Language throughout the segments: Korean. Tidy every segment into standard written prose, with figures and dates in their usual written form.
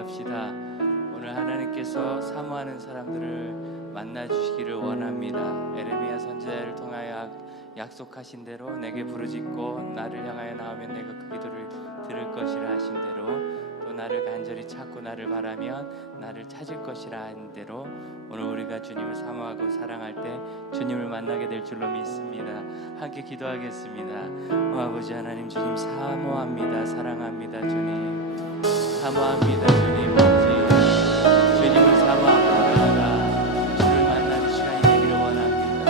기도합시다. 오늘 하나님께서 사모하는 사람들을 만나 주시기를 원합니다. 에레미야 선지자를 통하여 약속하신 대로 내게 부르짖고 나를 향하여 나오면 내가 그 기도를 들을 것이라 하신 대로, 또 나를 간절히 찾고 나를 바라면 나를 찾을 것이라 한 대로, 오늘 우리가 주님을 사모하고 사랑할 때 주님을 만나게 될 줄로 믿습니다. 함께 기도하겠습니다. 아버지 하나님, 주님 사모합니다. 사랑합니다. 주님 사모합니다. 주님, 아버지 주님을 사모하고 나아가 주를 만나는 시간이 되기를 원합니다.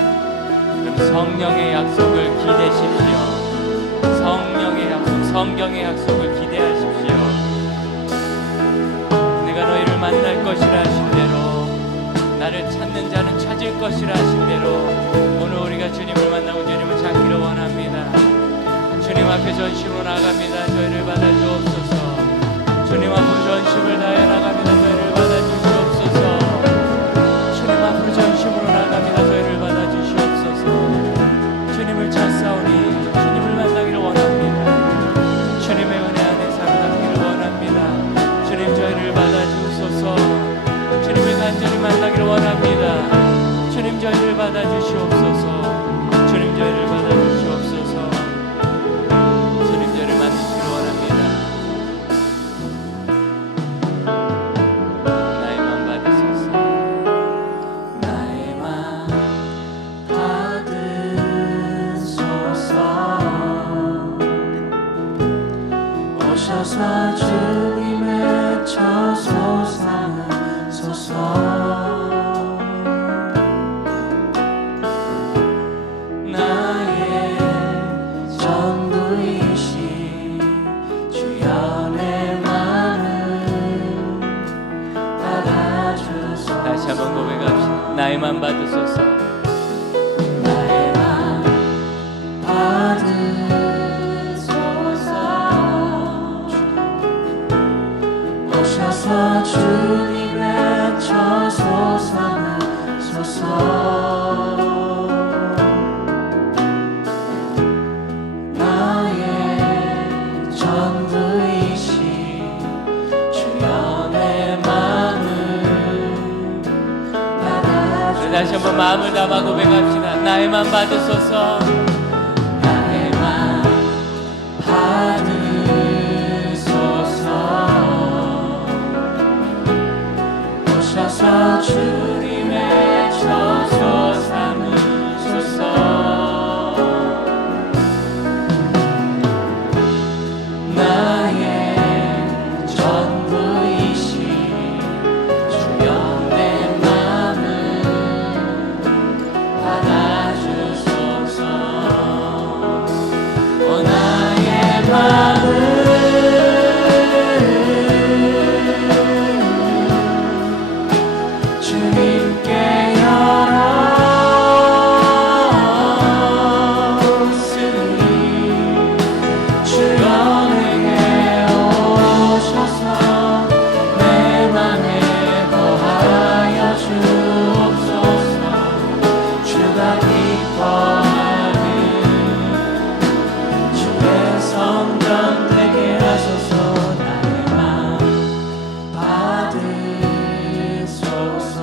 그럼 성령의 약속을 기대십시오. 성령의 약속, 성경의 약속을 기대하십시오. 내가 너희를 만날 것이라 하신 대로, 나를 찾는 자는 찾을 것이라 하신 대로, 오늘 우리가 주님을 만나고 주님을 찾기를 원합니다. 주님 앞에 전심으로 나갑니다. 저희를 받아주옵소서. 주님 앞으로 전심을 다해 나갑니다. 저희를 받아주시옵소서. 주님 앞으로 전심으로 나갑니다. 저희를 받아주시옵소서. 주님을 찾사오니 주님을 만나기를 원합니다. 주님의 은혜 안에 살아가기를 원합니다. 주님 저희를 받아주소서. 주님을 간절히 만나기를 원합니다. 주님 저희를 받아주시옵소서. 주님 저희를 받아주시옵소서. 주님 저희를 만나기를 원합니다. 나의만 받으소서. 나의만 받으소서. 오셔서 주님의 처소 삼으소서. 나의 전부이신 주연의 마음 받아주소서. 다시 한번 고백합시다. 나의만 받으소서. 나의만 받으소서. 오셔서 주님의 처소 삼으소서. 나의 전부이신 주연의 마음 받아주소서. 다시 한번 마음을 담아 고백합시다. 나의만 받으소서. 나의만 받으소서. 오셔서 주님의 처소 삼으소서. 나의 전부이신 주연의 마음 받아주소서. 오 나의 마음 주님께 열었으니 주여 내게 오셔서 내 맘에 거하여 주옵소서. 주가 기뻐하는 주의 성전 되게 하소서. 나의 맘 받으소서.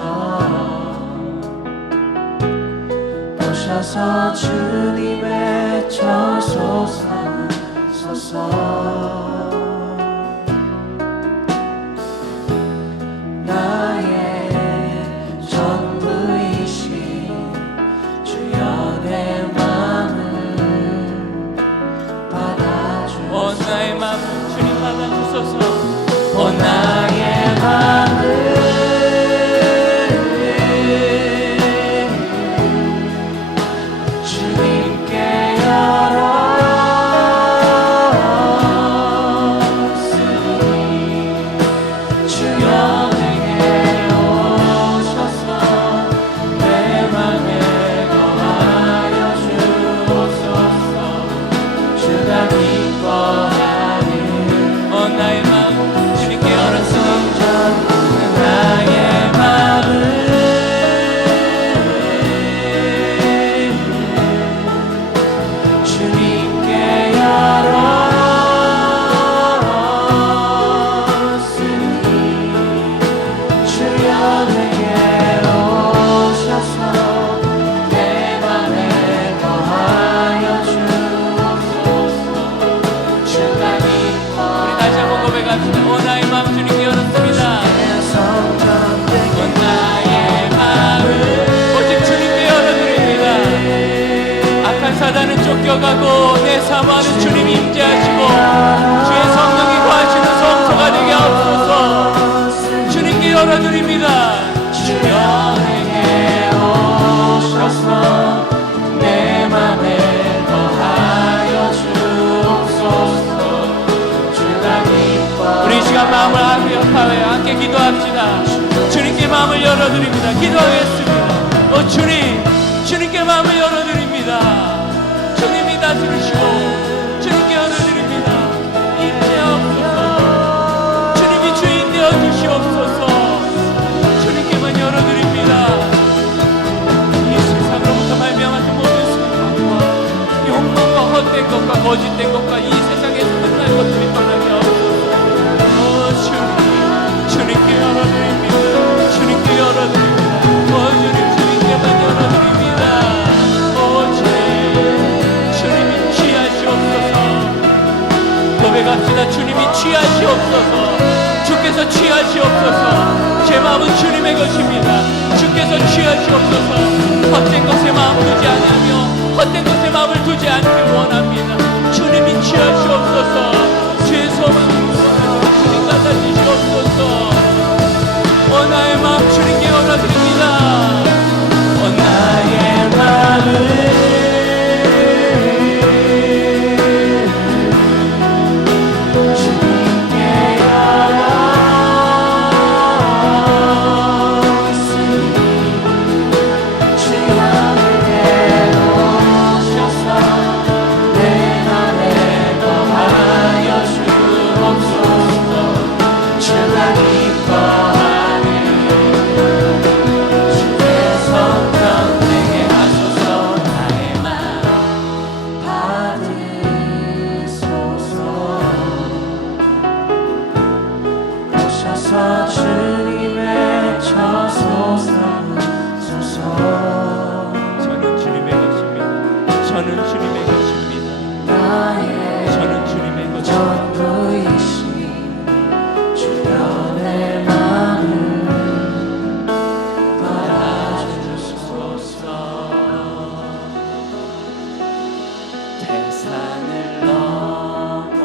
오셔서 주님의 처소 삼으소서. 나의 전부이신 주연의 마음 받아주소서. 오 나의 마음 주님 받아주소서. 오 나의 마음을 주님께 열었으니 옮겨가고 내 사모하는 주님이 임재하시고 주의 성령이 거하시는 성소가 되게 하옵소서. 주님께 열어드립니다. 주여 내게 오셔서 내 맘에 거하여 주옵소서. 주가 기뻐 우리 시간 마음을 함께 기도합시다. 주님께 마음을 열어드립니다. 기도하겠습니다. 주님께 마음을 열어드립니다. 주님이 다스리시고 주님께 열어드립니다. 임재하옵소서. 주님이 주인 되어 주시옵소서. 주님께만 열어드립니다. 이 세상으로부터 말미암아서 모든 생각과 욕망과 헛된 것과 거짓된 것과 이 세상에서 끝날 것들이 떠나게 하옵소서. 주님께 열어드립니다. 주님께 열어드립니다. 주님께만 열어드립니다. 주님이 취하시옵소서. 고백합시다. 주님이 취하시옵소서. 주께서 취하시옵소서. 제 마음은 주님의 것입니다. 주께서 취하시옵소서. 헛된 것에 마음 두지 않으며 헛된 것에 마음을 두지 않길 원합니다. 주님이 취하시옵소서. 주의 소망을 주님 받아주시옵소서. 나의 마음 주님께 열어드립니다. 나의 마음을 주님께 열었으니 주여 내게 오셔서 내 맘에 거하여 주옵소서. 주가 기뻐하네 주의 성령 내게 하소서. 나의 마음 받으소서. 오셔서 주님의 처소서. 저는 주님의 것입니다. 저는 주님의 것입니다. 나의 저는 주님의 것입니다. 전부이신 주여 내 마음을 받아주소서. 태산을 넘어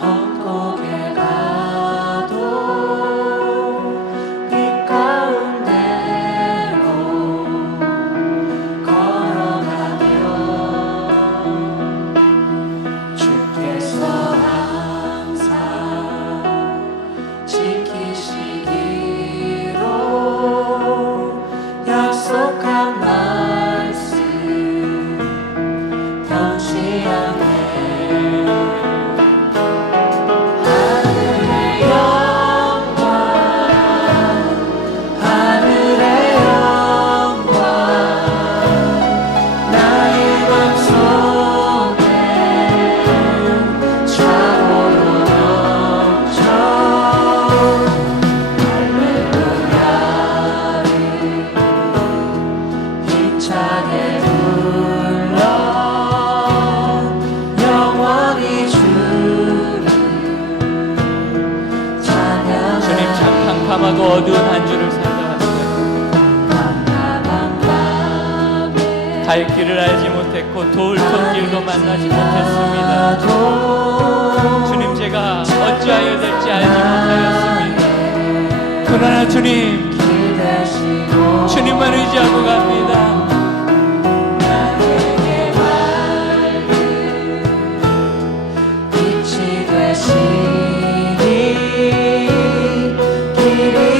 헛곡에 가도 빛 가운데로 걸어가며 주께서 항상 지키시기로 약속한 말씀 변치 않네. 하늘의 영광 하늘의 영광 나의 맘속에 차고로 넘쳐 할렐루야를 힘차게 불러 영원히 주를 찬양하리. 주님 참 캄캄하고 어두운 한 주를 살다갔어요. 갈 길을 알지 못했고 도울 손길도 만나지 못했습니다. 주님 제가 어찌하여 될지 알지 못하였습니다. 그러나 주님 주님만 의지하고 갑니다. 나에게 밝은 빛이 되시니 길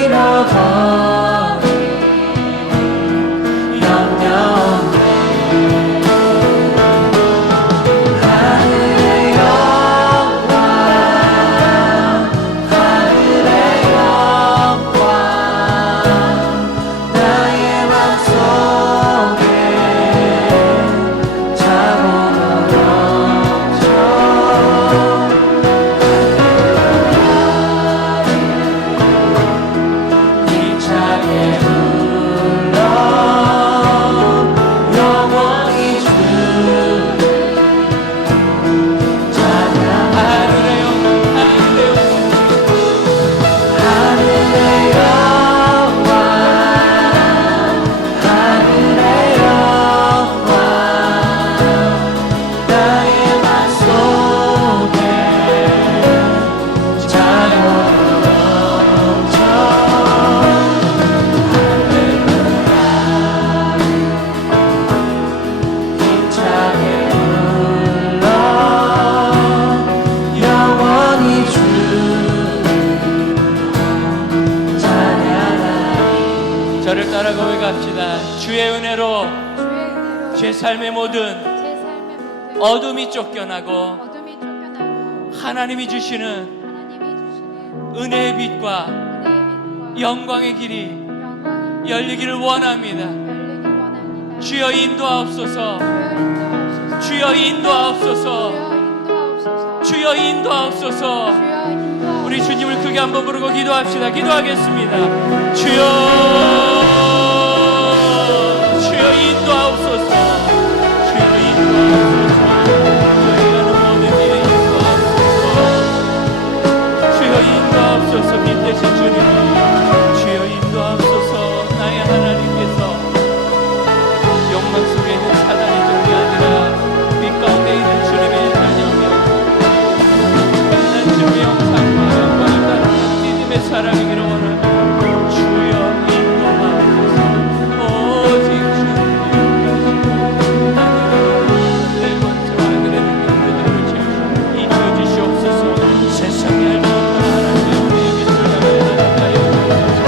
잃어버린 영영 하늘의 영광 하늘의 영광 나의 맘속 기도합시다. 주의 은혜로 제 삶의 모든 어둠이 쫓겨나고 하나님이 주시는 은혜의 빛과 영광의 길이 열리기를 원합니다. 주여 인도하옵소서. 주여 인도하옵소서. 주여 인도하옵소서. 우리 주님을 크게 한번 부르고 기도합시다. 기도하겠습니다. 주여 주여 인도하옵소서. 주여 인도하옵소서. 저희가 하는 모든 일에 인도하옵소서. 주여 인도하옵소서. 빛 대신 주님 주여 인도하옵소서. 나의 하나님께서 욕망 속에 있는 사단의 종이 아니라 빛 가운데 있는 주님의 자녀며 빛난 주의 영상과 영광을 따르는 믿음의 사람이기를 원합니다. 주여 인도하옵소서. 오직 주님 내 번째와 그의 능력들을 채우시옵소서. 세상에 알지 못한 하나님의 우리의 빛을 나가여 주옵소서.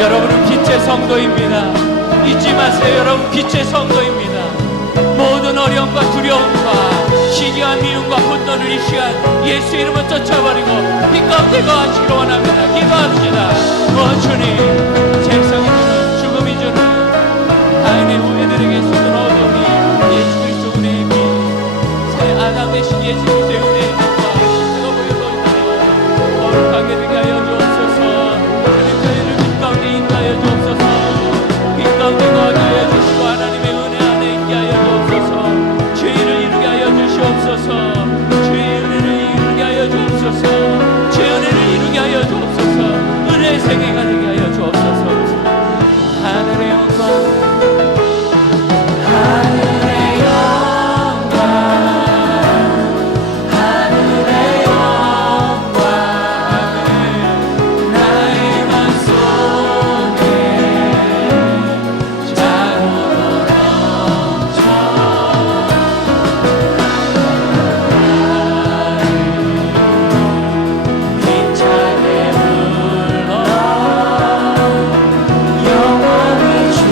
여러분은 빛의 성도입니다. 잊지 마세요. 여러분 빛의 성도입니다. 모든 어려움과 두려움과 시기와 미움과 분노를 이 시간 예수 이름으로 쫓아버리고 빛 가운데 거하시기를 원합니다. 기도합시다. 주님 세상이 주는 죽음이 주는 타인의 후예들에게 쏟은 어둠이 예수 그리스도 은혜의 빛 새 아담 대신 예수 그리스도의 은혜의 빛과 십자가 보혈로 인하여 거룩하게 되게 하여 주옵소서. 주님 저희를 빛 가운데 인도하여 주옵소서. 빛 가운데 거하게 하여 주시고 하나님의 은혜 안에 있게 하여 주옵소서. 죄를 이루게 하여 주시옵소서. 주의 은혜를 이루게 하여 주옵소서. 주의 은혜를 이루게 하여 주옵소서. 은혜의 세계가 되게 하여 주옵소서. 하늘의 영광 하늘의 영광 하늘의 영광 나의 맘속에 자고로 넘쳐 힘차게 흘러 영원히 주를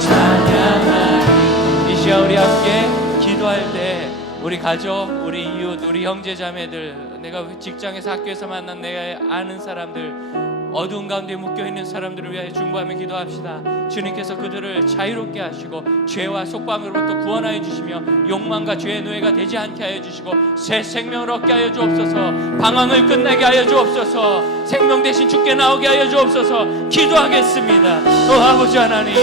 찬양하리. 이 시간 우리 함께 기도할 때 우리 가족, 우리 이웃, 우리 형제 자매들, 내가 직장에서 학교에서 만난 내가 아는 사람들, 어두운 가운데 묶여있는 사람들을 위하여 중보하며 기도합시다. 주님께서 그들을 자유롭게 하시고 죄와 속박으로부터 구원하여 주시며 욕망과 죄의 노예가 되지 않게 하여 주시고 새 생명을 얻게 하여 주옵소서. 방황을 끝내게 하여 주옵소서. 생명 대신 주께 나오게 하여 주옵소서. 기도하겠습니다. 아버지 하나님,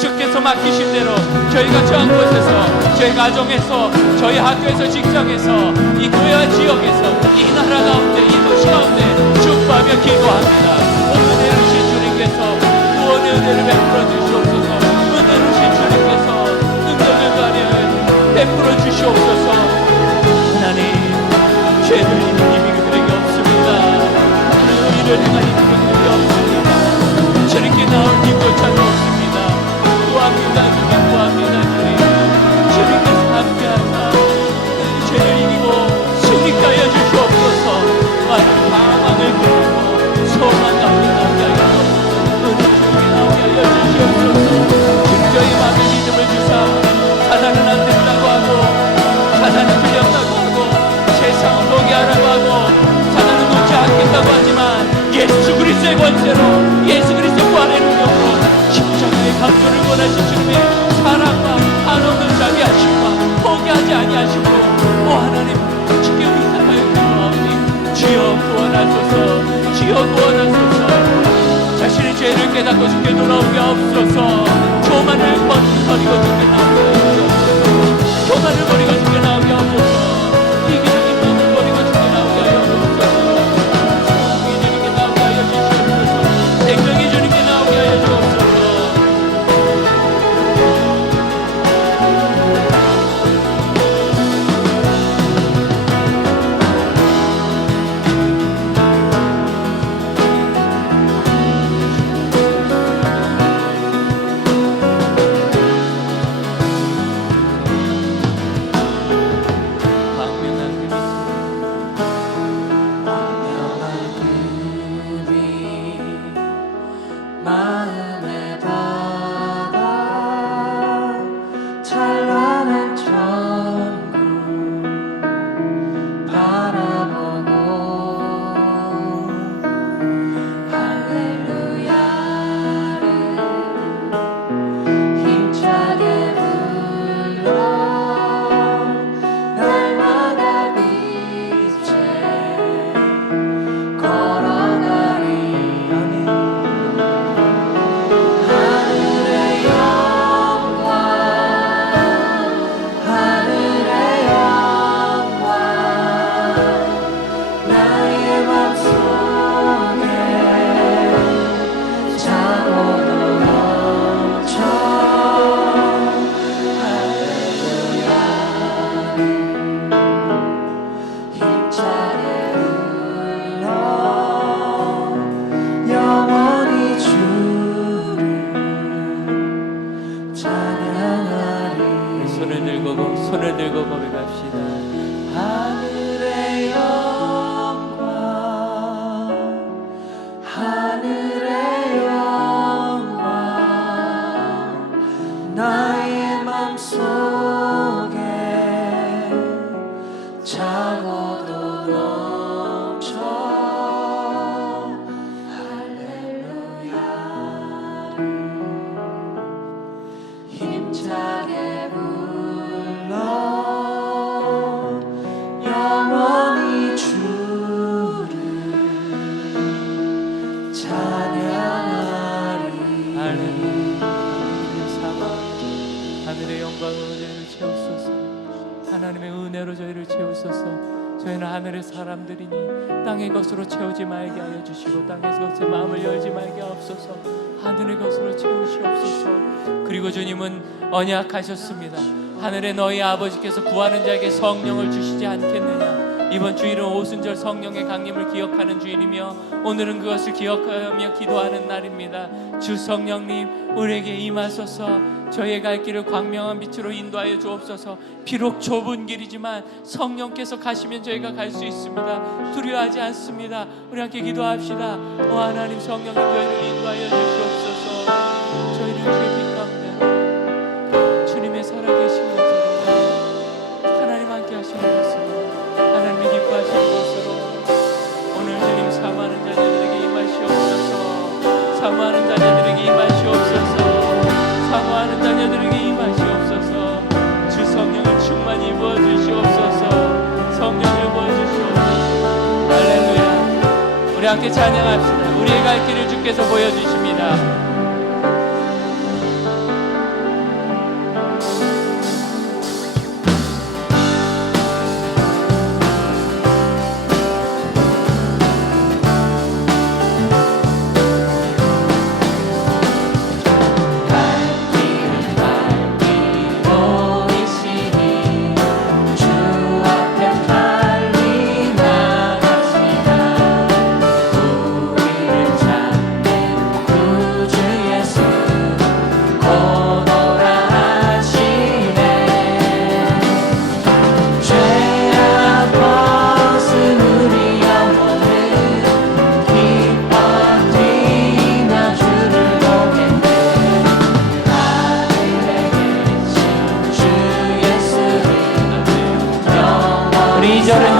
주께서 맡기신 대로 저희가 처한 곳에서, 저희 가정에서, 저희 학교에서, 직장에서, 이 교회와 지역에서, 이 나라 가운데, 이 도시 가운데 축복하며 기도합니다. 은혜로우신 주님께서 구원의 은혜를 베풀어 주시옵소서. 은혜로우신 주님께서 능력을 가하여 베풀어 주시옵소서. 하나님, 죄를 짓는 힘이 그들에게 없습니다. 의를 행한 힘이 그들에게 없습니다. 주님께 나올 힘조차 없습니다. 구합니다 주님, 구합니다 주님. 주님께서 함께하사 죄를 이기고 승리케 하여 주시옵소서. 방황을 끊고 소망 가운데 나오게 하여 주옵소서. 은혜 주님께 나오게 하여 주시옵소서. 주님의 마음에 믿음을 주사 사단은 안 된다고 하고 사단은 틀렸다고 하고 세상은 포기하라고 하고 사단은 놓지 않겠다고 하지만 예수 그리스도의 권세로 예수 그리스도의 부활의 능력으로 십자가의 강조를 원하신 주님의 사랑과 한없는 자비하심과 포기하지 아니하시고 오 하나님 지켜 위상하여 기도하오니 주여 구원하소서. 주여 구원하소서. 자신의 죄를 깨닫고 주께 돌아오게 하옵소서. 교만을 버리고 주께 나오게 하옵소서. 교만을 버리고 주께 나오게 하옵소서. 이기적인 마음을 버리고 주께 나오게 하여 주옵소서. 성령이 주님께 나오게 하여 주시옵소서. 생명이 주님께 나오게 하여 주옵소서. 마음의 바다 찬란한 천국 바라보고 할렐루야를 힘차게 불러 날마다 빛에 걸어가리 하늘의 영광 하늘의 영광 나의 맘속에 차고도 넘쳐 할렐루야 힘차게 불러 영원히 주를 찬양하리 손을 들고 고백합시다. 하늘의 영광 하늘의 영광 나의 맘속에 차고도 넘쳐 할렐루야를 힘차게 불러 영원히 주를 찬양하리 할렐루야. 하늘의 영광으로 저희를 채우소서. 하나님의 은혜로 저희를 채우소서. 저희는 하늘의 사람들이니 땅의 것으로 채우지 말게 하여 주시고 땅의 것에 마음을 열지 말게 하옵소서. 하늘의 것으로 채우시옵소서. 그리고 주님은 언약하셨습니다. 하늘에 너희 아버지께서 구하는 자에게 성령을 주시지 않겠느냐. 이번 주일은 오순절 성령의 강림을 기억하는 주일이며 오늘은 그것을 기억하며 기도하는 날입니다. 주 성령님 우리에게 임하소서. 저희의 갈 길을 광명한 빛으로 인도하여 주옵소서. 비록 좁은 길이지만 성령께서 가시면 저희가 갈 수 있습니다. 두려워하지 않습니다. 우리 함께 기도합시다. 오 하나님 성령님 저희를 인도하여 주시옵소서. 저희를 주의 빛 가운데 주님의 살아계신 것으로 하나님 함께 하시는 것으로 하나님이 기뻐하시는 것으로 오늘 주님 사모하는 자녀들에게 임하시옵소서. 사모하는 자녀들에게 임하시옵소서. 사모하는 자녀들에게 임하시옵소서. 주 성령을 충만히 부어주시옵소서. 성령을 부어주시옵소서. 할렐루야. 우리 함께 찬양합시다. 우리의 갈 길을 주께서 보여주십니다.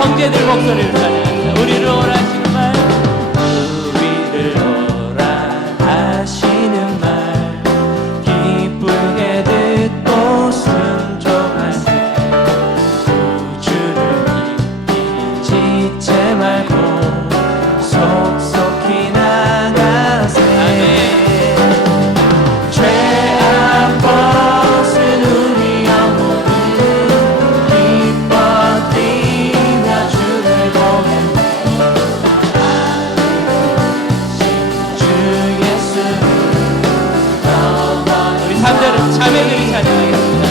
형제들 목소리를 찬양합니다. 우리를 오라시는 말 우리를 오라하시는 말 기쁘게 듣고 순종할 때 구주를 깊이 짓지 말고 속속히 나가세. 죄악 벗은 우리 영혼을 기뻐 뛰며 주를 보겠네. 주 예수를 우리 3절은 자매들이 찬양하겠습니다.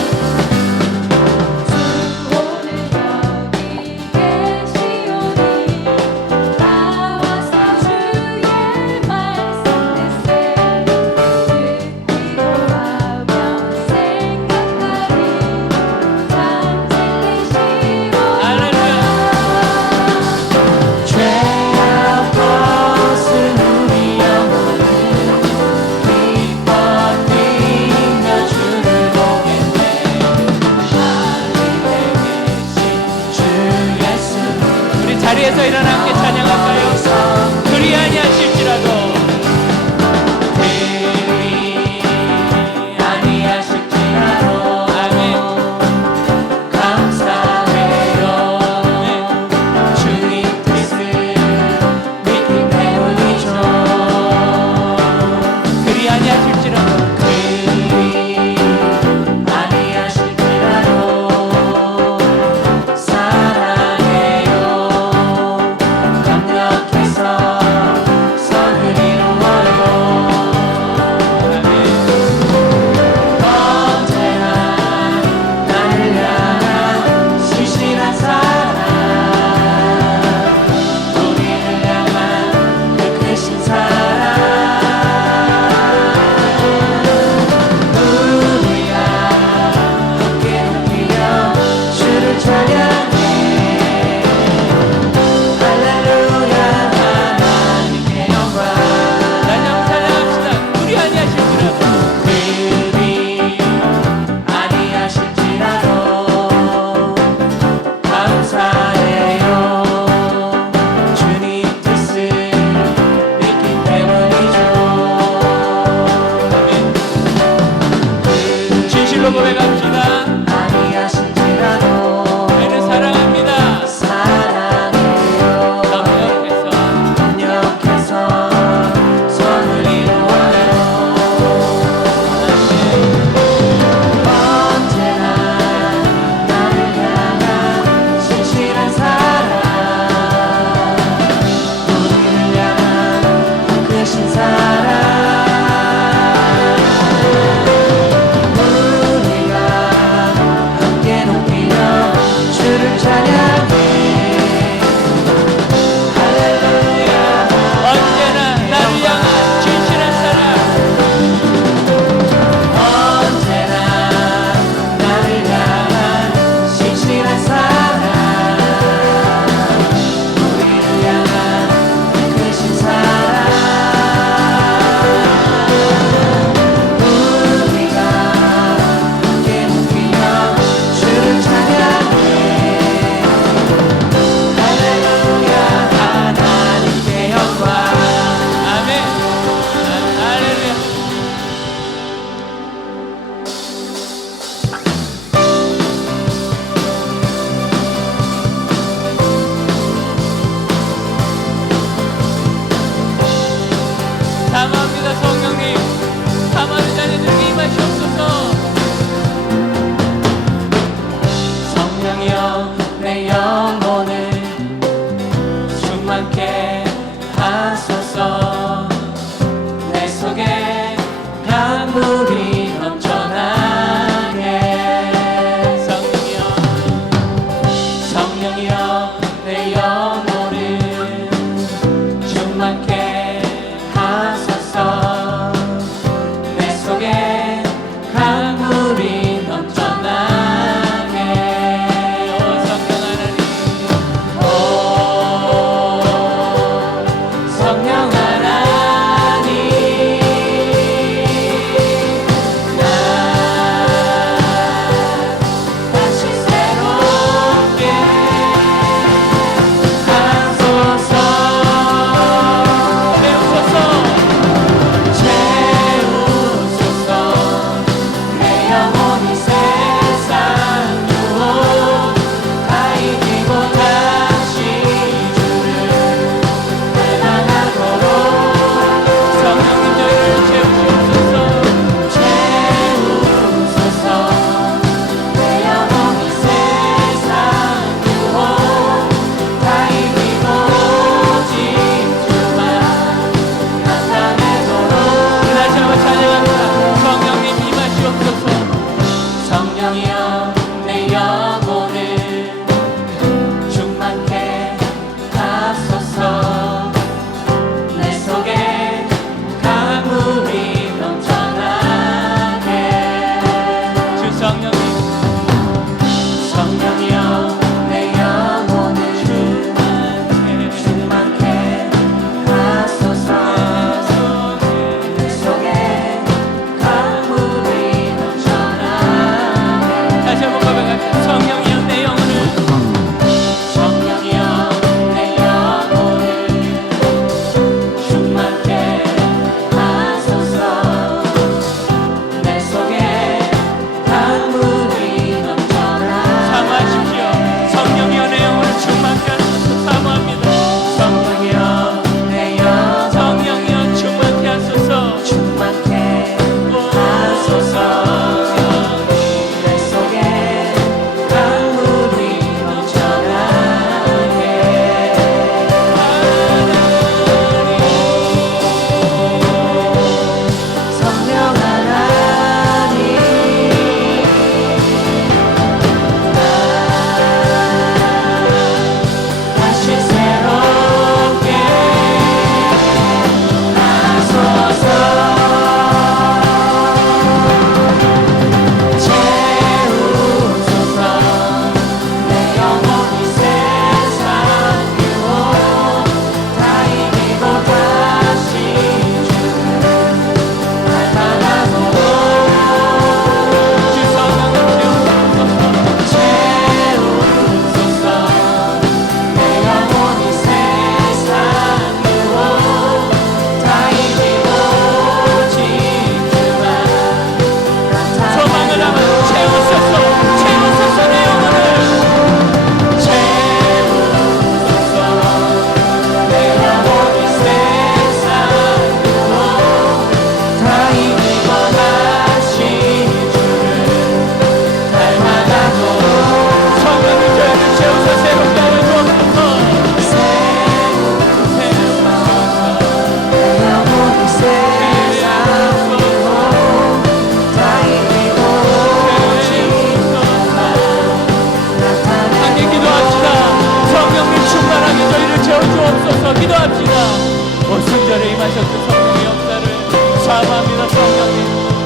사모합니다. 성령님,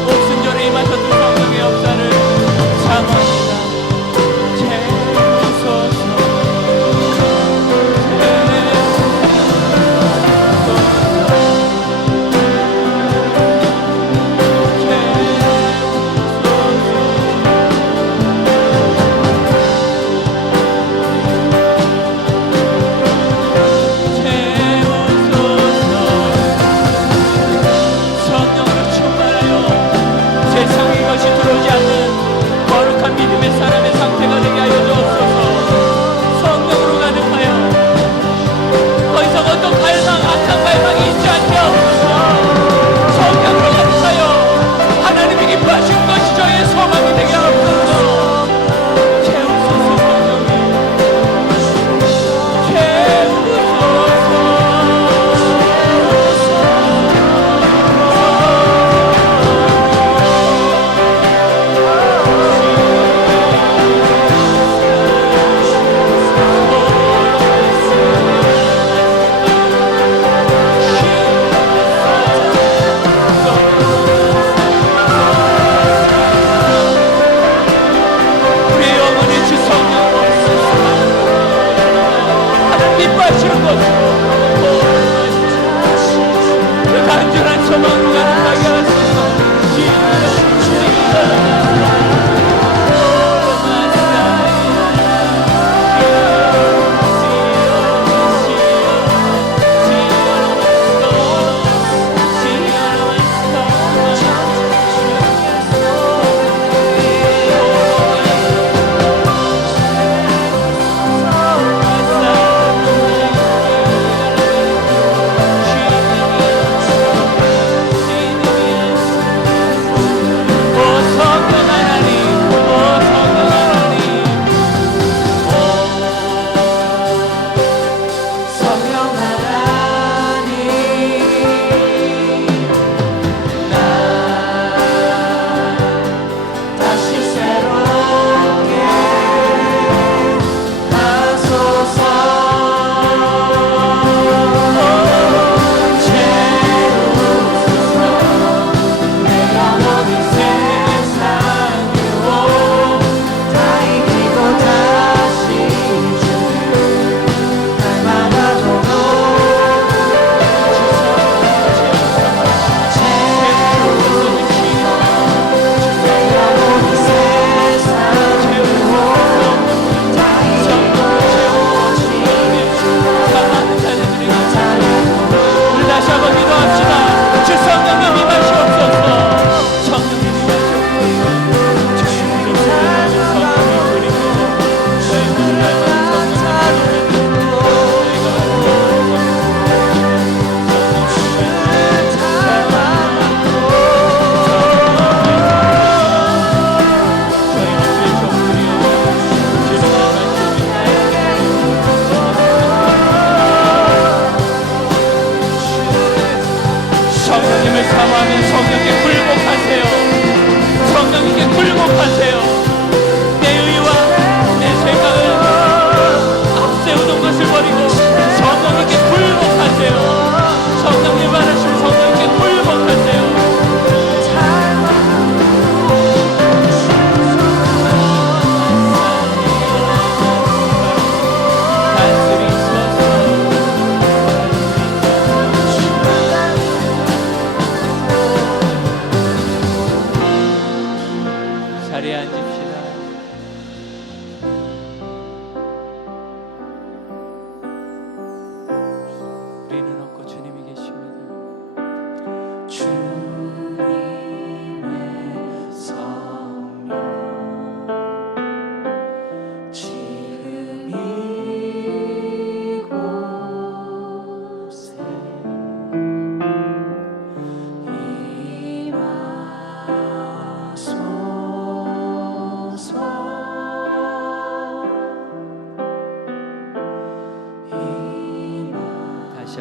옥순절에 임하셨던 성령의 역사를 사모합니다. 채우소서.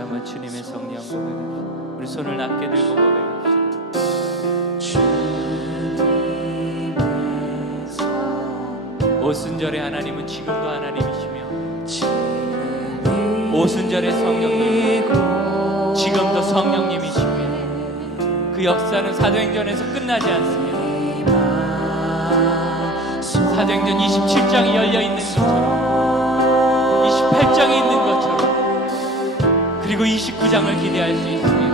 한번 주님의 성령 고백합시다. 우리 손을 낮게 들고 고백합시다. 오순절의 하나님은 지금도 하나님이시며 오순절의 성령님은 지금도 성령님이시며 그 역사는 사도행전에서 끝나지 않습니다. 사도행전 27장이 열려 있는 것처럼 28장이 있는 것처럼 그리고 29장을 기대할 수 있습니다.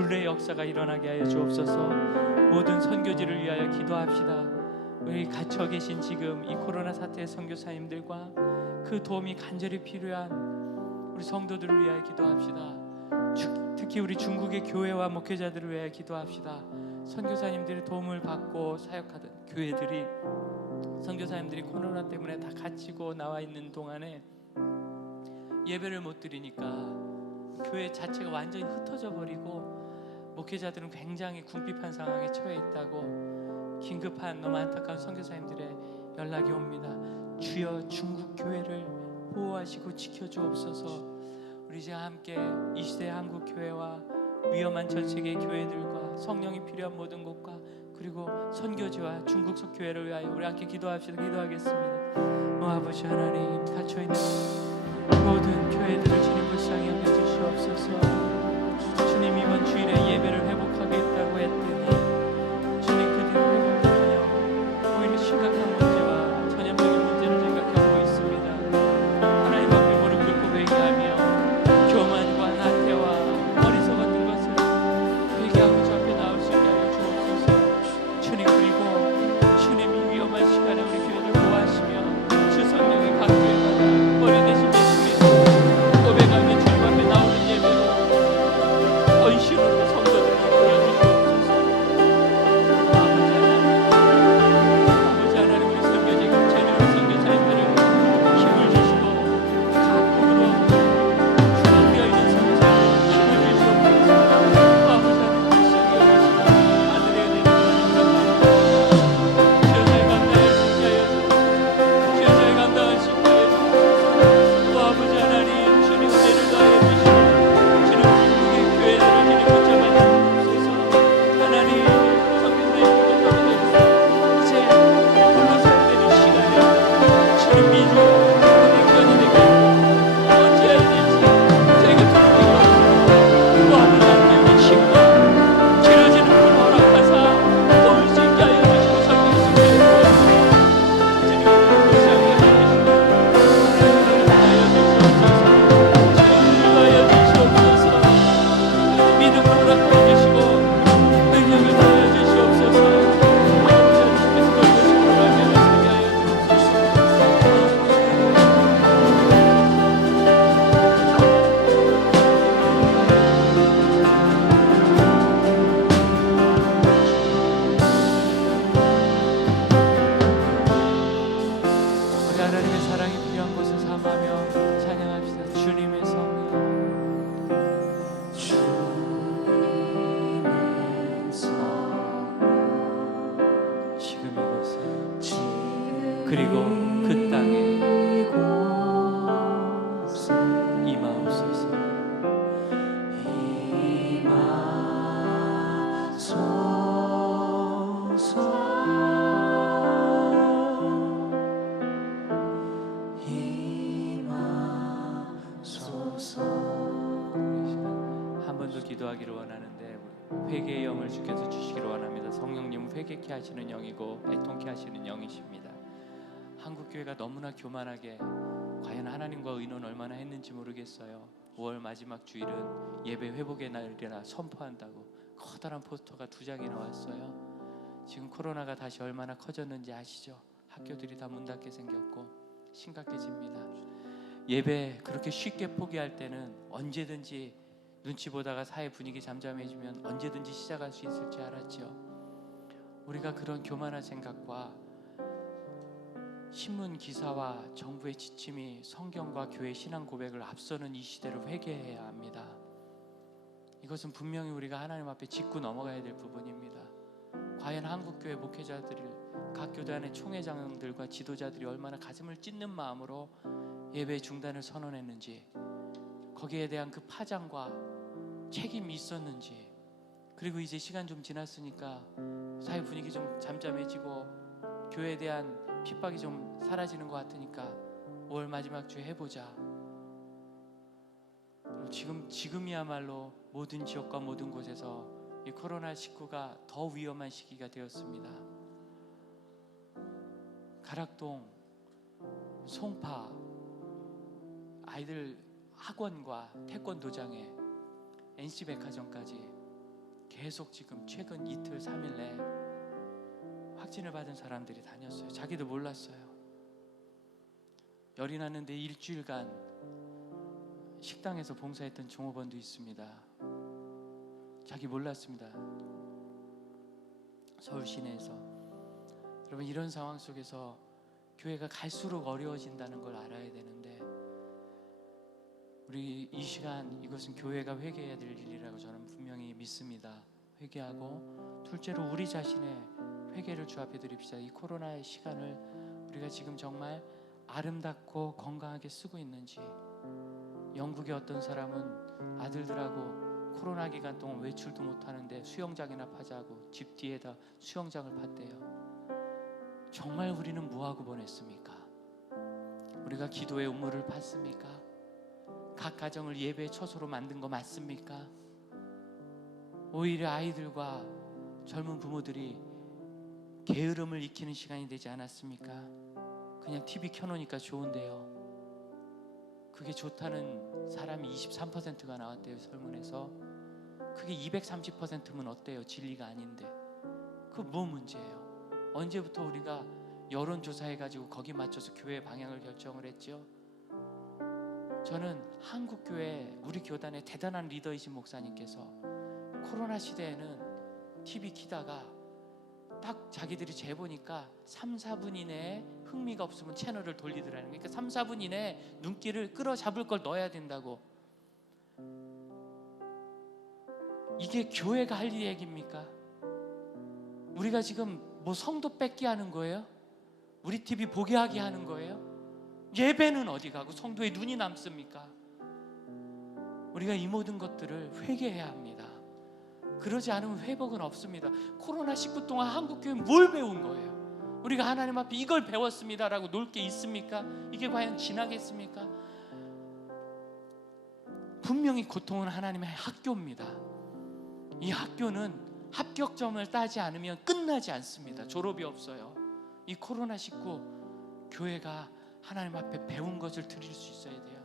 불의 역사가 일어나게 하여 주옵소서. 모든 선교지를 위하여 기도합시다. 우리 갇혀 계신 지금 이 코로나 사태의 선교사님들과 그 도움이 간절히 필요한 우리 성도들을 위하여 기도합시다. 특히 우리 중국의 교회와 목회자들을 위하여 기도합시다. 선교사님들의 도움을 받고 사역하던 교회들이 선교사님들이 코로나 때문에 다 갇히고 나와 있는 동안에 예배를 못 드리니까 교회 자체가 완전히 흩어져 버리고 목회자들은 굉장히 궁핍한 상황에 처해 있다고 긴급한 너무 안타까운 선교사님들의 연락이 옵니다. 주여 중국 교회를 보호하시고 지켜주옵소서. 우리 이제 함께 이 시대의 한국 교회와 위험한 전 세계 교회들과 성령이 필요한 모든 곳과 그리고 선교지와 중국속 교회를 위하여 우리 함께 기도합시다. 기도하겠습니다. 아버지 하나님, 닫혀있는 모든 교회들을 주님 불쌍히 여겨주시옵소서. 주님 이번 주일에 예배를 회복하겠다고 했더니 주님 그대로 회복하며 오히려 심각한 문제와 전염병의 문제를 저희가 겪고 있습니다. 하나님 앞에 무릎 꿇고 회개하며 교만과 나태와 어리석 같은 것을 회개하고 주 앞에 나올 수 있게 하여 주옵소서. 주님 그리고 주님이 위험한 시간에 우리 교회를 보호하시며 주 성령의 각 교회마다 머리 대신 예수 그리스도 고백하며 주님 앞에 나오는 예배로 헌신으로 그리고 그 땅에 이곳에 임하옵소서. 한 번 더 기도하기를 원하는데 회개의 영을 주께서 주시기를 원합니다. 성령님은 회개케 하시는 영이고 애통케 하시는 영이십니다. 한국교회가 너무나 교만하게 과연 하나님과 의논 얼마나 했는지 모르겠어요. 5월 마지막 주일은 예배 회복의 날이라 선포한다고 커다란 포스터가 2장이 나왔어요. 지금 코로나가 다시 얼마나 커졌는지 아시죠? 학교들이 다 문 닫게 생겼고 심각해집니다. 예배 그렇게 쉽게 포기할 때는 언제든지 눈치 보다가 사회 분위기 잠잠해지면 언제든지 시작할 수 있을 줄 알았죠. 우리가 그런 교만한 생각과 신문 기사와 정부의 지침이 성경과 교회 신앙 고백을 앞서는 이 시대를 회개해야 합니다. 이것은 분명히 우리가 하나님 앞에 짚고 넘어가야 될 부분입니다. 과연 한국교회 목회자들을 각 교단의 총회장들과 지도자들이 얼마나 가슴을 찢는 마음으로 예배 중단을 선언했는지, 거기에 대한 그 파장과 책임이 있었는지, 그리고 이제 시간 좀 지났으니까 사회 분위기 좀 잠잠해지고 교회에 대한 핍박이 좀 사라지는 것 같으니까 5월 마지막 주에 해보자. 지금이야말로 모든 지역과 모든 곳에서 이 코로나19가 더 위험한 시기가 되었습니다. 가락동, 송파, 아이들 학원과 태권도장에 NC백화점까지 계속 지금 최근 이틀 3일 내에 확진을 받은 사람들이 다녔어요. 자기도 몰랐어요. 열이 났는데 일주일간 식당에서 봉사했던 종업원도 있습니다. 자기 몰랐습니다. 서울 시내에서. 여러분, 이런 상황 속에서 교회가 갈수록 어려워진다는 걸 알아야 되는데, 우리 이 시간 이것은 교회가 회개해야 될 일이라고 저는 분명히 믿습니다. 회개하고, 둘째로 우리 자신의 회개를 주 앞에 드립시다. 이 코로나의 시간을 우리가 지금 정말 아름답고 건강하게 쓰고 있는지. 영국의 어떤 사람은 아들들하고 코로나 기간 동안 외출도 못하는데 수영장이나 파자고 집 뒤에다 수영장을 팠대요. 정말 우리는 뭐하고 보냈습니까? 우리가 기도의 우물을 팠습니까? 각 가정을 예배의 처소로 만든 거 맞습니까? 오히려 아이들과 젊은 부모들이 게으름을 익히는 시간이 되지 않았습니까? 그냥 TV 켜놓으니까 좋은데요. 그게 좋다는 사람이 23%가 나왔대요. 설문에서. 그게 230%면 어때요? 진리가 아닌데. 그 뭐 문제예요? 언제부터 우리가 여론조사해가지고 거기 맞춰서 교회 방향을 결정을 했죠? 저는 한국교회 우리 교단의 대단한 리더이신 목사님께서 코로나 시대에는 TV 키다가 딱 자기들이 재보니까 3, 4분 이내에 흥미가 없으면 채널을 돌리더라는 거예요. 그러니까 3, 4분 이내에 눈길을 끌어잡을 걸 넣어야 된다고. 이게 교회가 할 얘기입니까? 우리가 지금 뭐 성도 뺏기 하는 거예요? 우리 TV 보게 하게 하는 거예요? 예배는 어디 가고 성도의 눈이 남습니까? 우리가 이 모든 것들을 회개해야 합니다. 그러지 않으면 회복은 없습니다. 코로나19 동안 한국교회 뭘 배운 거예요? 우리가 하나님 앞에 이걸 배웠습니다라고 놀 게 있습니까? 이게 과연 지나겠습니까? 분명히 고통은 하나님의 학교입니다. 이 학교는 합격점을 따지 않으면 끝나지 않습니다. 졸업이 없어요. 이 코로나19 교회가 하나님 앞에 배운 것을 드릴 수 있어야 돼요.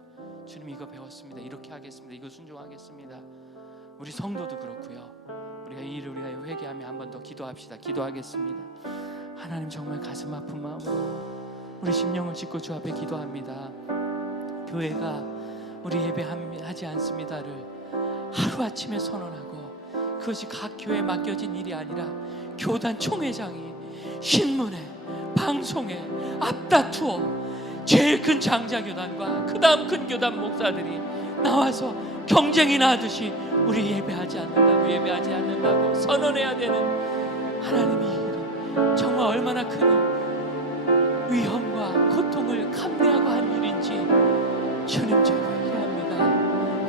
주님, 이거 배웠습니다. 이렇게 하겠습니다. 이거 순종하겠습니다. 우리 성도도 그렇고요. 우리가 이 일을 위하여 회개하며 한 번 더 기도합시다. 기도하겠습니다. 하나님, 정말 가슴 아픈 마음으로 우리 심령을 짚고 주 앞에 기도합니다. 교회가 우리 예배하지 않습니다를 하루아침에 선언하고, 그것이 각 교회에 맡겨진 일이 아니라 교단 총회장이 신문에 방송에 앞다투어 제일 큰 장자교단과 그 다음 큰 교단 목사들이 나와서 경쟁이나 하듯이 우리 예배하지 않는다고 선언해야 되는 하나님의 일이 정말 얼마나 큰 위험과 고통을 감내하고 한 일인지 주님 저희가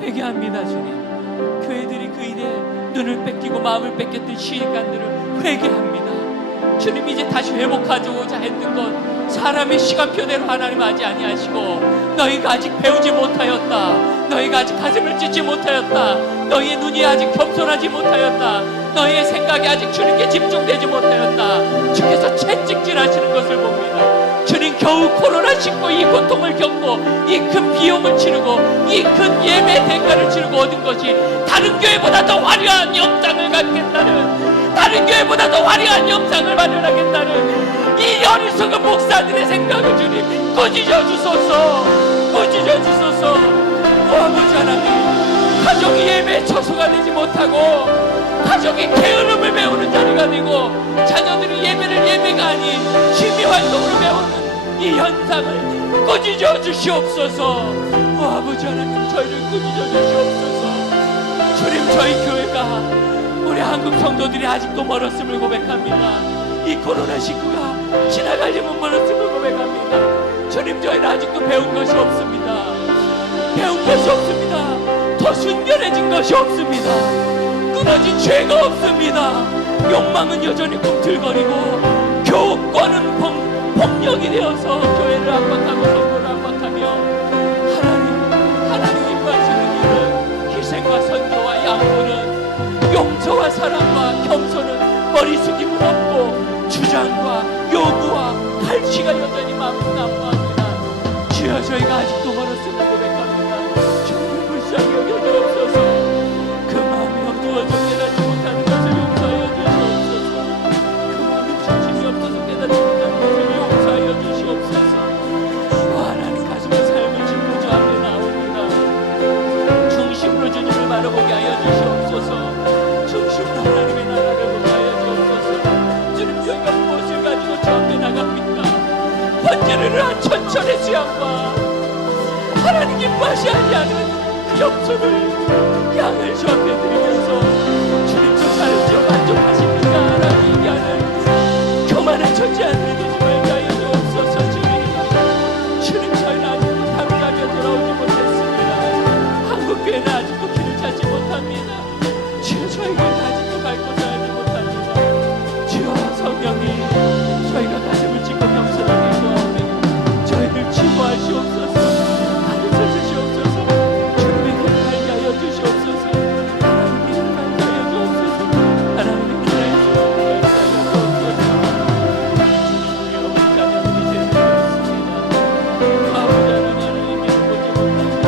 회개합니다 주님. 교회들이 그 일에 눈을 뺏기고 마음을 뺏겼던 시간들을 회개합니다 주님. 이제 다시 회복하고자 했던 것 사람의 시간표대로 하나님 하지 아니하시고 너희가 아직 배우지 못하였다, 너희가 아직 가슴을 찢지 못하였다, 너희의 눈이 아직 겸손하지 못하였다, 너희의 생각이 아직 주님께 집중되지 못하였다, 주께서 채찍질 하시는 것을 봅니다 주님. 겨우 코로나19 이 고통을 겪고 이 큰 비용을 치르고 이 큰 예배 대가를 치르고 얻은 것이 다른 교회보다 더 화려한 영상을 갖겠다는, 다른 교회보다 더 화려한 영상을 마련하겠다는 이 어리석은 목사들의 생각을 주님 꾸짖어 주소서, 꾸짖어 주소서. 아버지 하나님, 가족이 예배에 처소가 되지 못하고 가족이 게으름을 배우는 자리가 되고 자녀들이 예배를 예배가 아닌 취미활동으로 배우는 이 현상을 꾸짖어 주시옵소서. 아버지 하나님, 저희를 꾸짖어 주시옵소서. 주님, 저희 교회가, 우리 한국 성도들이 아직도 멀었음을 고백합니다. 이 코로나19가 지나가려면 멀었음을 고백합니다. 주님, 저희는 아직도 배운 것이 없습니다. 배운 것이 없습니다. 더 순결해진 것이 없습니다. 끊어진 죄가 없습니다. 욕망은 여전히 꿈틀거리고 교권은 폭력이 되어서 교회를 압박하고 성도를 압박하며 하나님 기뻐하시는 일은 희생과 선교와 양보는, 용서와 사랑과 겸손은 머리 숙임은 없고 주장과 요구와 갈취가 여전히 마음을 난무합니다. 주여, 저희가 아직도 멀었음을 고백합니다. 주님을 불쌍히 여겨주옵소서. 그 마음이 어두워져 깨닫지 못하는 것을 용서하여 주시옵소서. 그 마음이 중심이 없어서 깨닫지 못하는 것을 용서하여 주시옵소서. 하나님, 가슴과 삶을 짊어 주 앞에 나옵니다. 중심으로 주님을 바라보게 하여 주시옵소서. 중심으로 하나님의 나라를 보게 하여 주옵소서. 주님, 저희가 무엇을 가지고 저 앞에 나갑니까? 번제를 한 천천의 수양과 하나님 기뻐하시 아니하는 그 염소를, 양을 주 앞에 드리면서 주님, 저 사는지요 만족하십니까? 라고 얘기하는 교만한 존재한테 되지 말게 하여 주옵소서. 주님, 저희는 아직도 담가며 돌아오지 못했습니다. 한국교회는 아직도 길을 찾지 못합니다. 주여, 저희 교회는 아직도 갈 곳을 알지 못합니다. 주여, 성령이 저희가 가슴을 찢고 겸손하게 구하오며 저희를 치유하시옵소서. 가르쳐 주시옵소서. 주님의 길을 알게 하여 주시옵소서. 하나님의 길을 알게 하여 주옵소서. 하나님의 길을 알게 하여 주옵소서. 우리 어머니 자녀들이 죄송했습니다. 아버지 하나님, 믿을 보지 못합니다.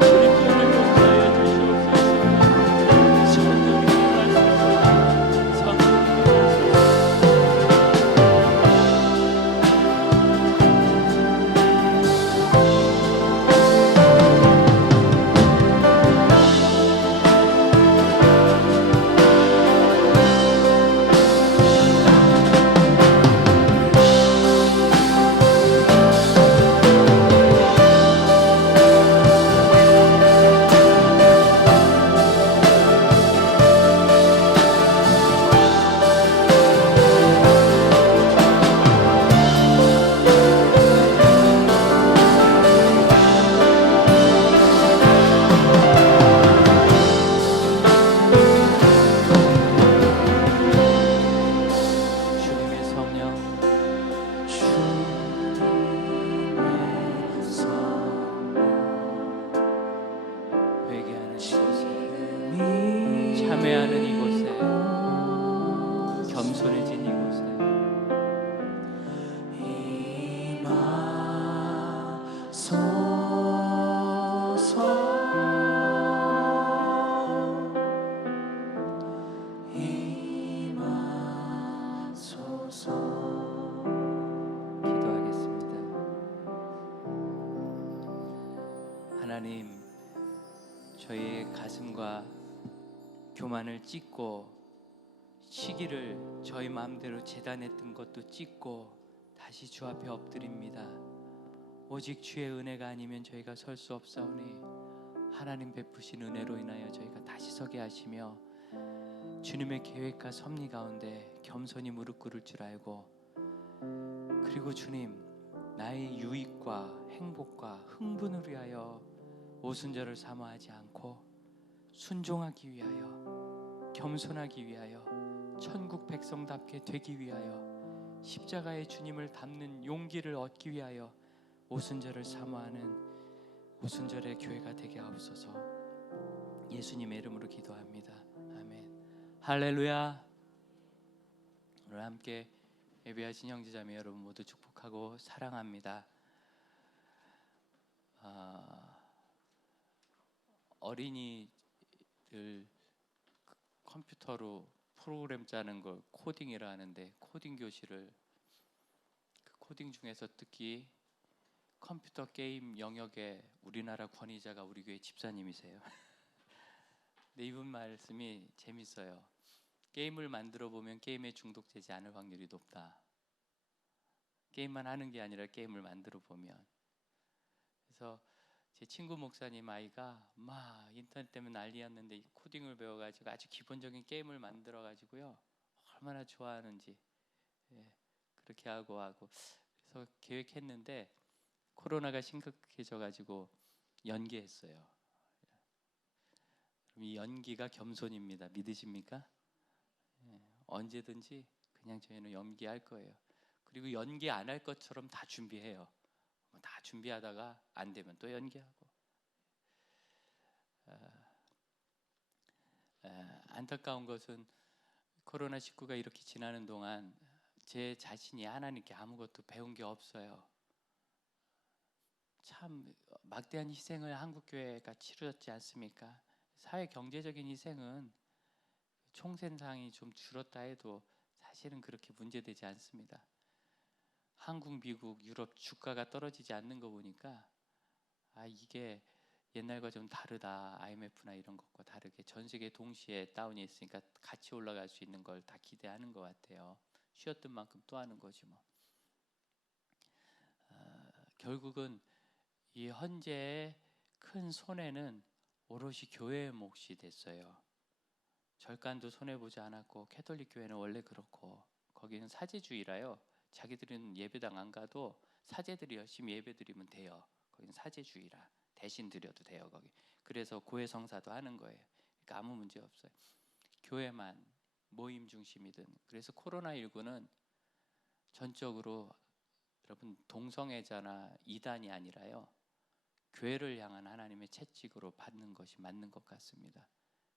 주님, 저를 용서하여 주시옵소서. 성령이 일어나소서. 성령이 일어나소서. 주님의 성령, 회개하는 이곳에, 참회하는 이곳에, 겸손해진 이곳에 기도하겠습니다. 하나님, 저희의 가슴과 교만을 찢고 시기를 저희 마음대로 재단했던 것도 찢고 다시 주 앞에 엎드립니다. 오직 주의 은혜가 아니면 저희가 설 수 없사오니 하나님 베푸신 은혜로 인하여 저희가 다시 서게 하시며 주님의 계획과 섭리 가운데 겸손히 무릎 꿇을 줄 알고, 그리고 주님, 나의 유익과 행복과 흥분을 위하여 오순절을 사모하지 않고 순종하기 위하여, 겸손하기 위하여, 천국 백성답게 되기 위하여, 십자가의 주님을 닮는 용기를 얻기 위하여 오순절을 사모하는 오순절의 교회가 되게 하옵소서. 예수님의 이름으로 기도합니다. 아멘. 할렐루야. 오늘 함께 예배하신 형제자매 여러분 모두 축복하고 사랑합니다. 어린이들 컴퓨터로 프로그램 짜는 걸 코딩이라 하는데, 코딩 교실을, 그 코딩 중에서 특히 컴퓨터 게임 영역의 우리나라 권위자가 우리 교회 집사님이세요. 근데 이분 말씀이 재밌어요. 게임을 만들어 보면 게임에 중독되지 않을 확률이 높다. 게임만 하는 게 아니라 게임을 만들어 보면. 그래서 제 친구 목사님 아이가 막 인터넷 때문에 난리였는데 코딩을 배워가지고 아주 기본적인 게임을 만들어가지고요, 얼마나 좋아하는지. 그렇게 하고 그래서 계획했는데 코로나가 심각해져가지고 연기했어요. 그럼 이 연기가 겸손입니다. 믿으십니까? 언제든지 그냥 저희는 연기할 거예요. 그리고 연기 안 할 것처럼 다 준비해요. 다 준비하다가 안 되면 또 연기하고. 안타까운 것은 코로나19가 이렇게 지나는 동안 제 자신이 하나님께 아무것도 배운 게 없어요. 참 막대한 희생을 한국교회가 치르지 않습니까? 사회 경제적인 희생은 총생산이 좀 줄었다 해도 사실은 그렇게 문제되지 않습니다. 한국, 미국, 유럽 주가가 떨어지지 않는 거 보니까 이게 옛날과 좀 다르다. IMF나 이런 것과 다르게 전 세계 동시에 다운이 있으니까 같이 올라갈 수 있는 걸 다 기대하는 것 같아요. 쉬었던 만큼 또 하는 거지 뭐. 결국은 이 헌재의 큰 손해는 오롯이 교회의 몫이 됐어요. 절간도 손해보지 않았고, 캐톨릭 교회는 원래 그렇고 거기는 사제주의라요. 자기들은 예배당 안 가도 사제들이 열심히 예배드리면 돼요. 거기는 사제주의라 대신 드려도 돼요 거기. 그래서 고해성사도 하는 거예요. 그러니까 아무 문제 없어요. 교회만 모임 중심이든. 그래서 코로나19는 전적으로 여러분 동성애자나 이단이 아니라요, 교회를 향한 하나님의 채찍으로 받는 것이 맞는 것 같습니다.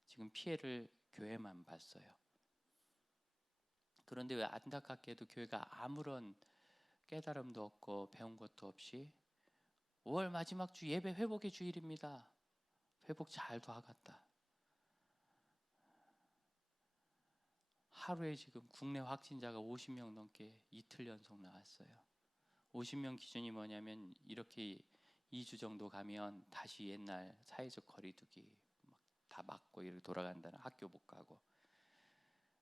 지금 피해를 교회만 봤어요. 그런데 왜 안타깝게도 교회가 아무런 깨달음도 없고 배운 것도 없이 5월 마지막 주 예배 회복의 주일입니다. 회복 잘 도와갔다. 하루에 지금 국내 확진자가 50명 넘게 이틀 연속 나왔어요. 50명 기준이 뭐냐면 이렇게 2주 정도 가면 다시 옛날 사회적 거리두기 다 맞고 이렇게 돌아간다는, 학교 못 가고.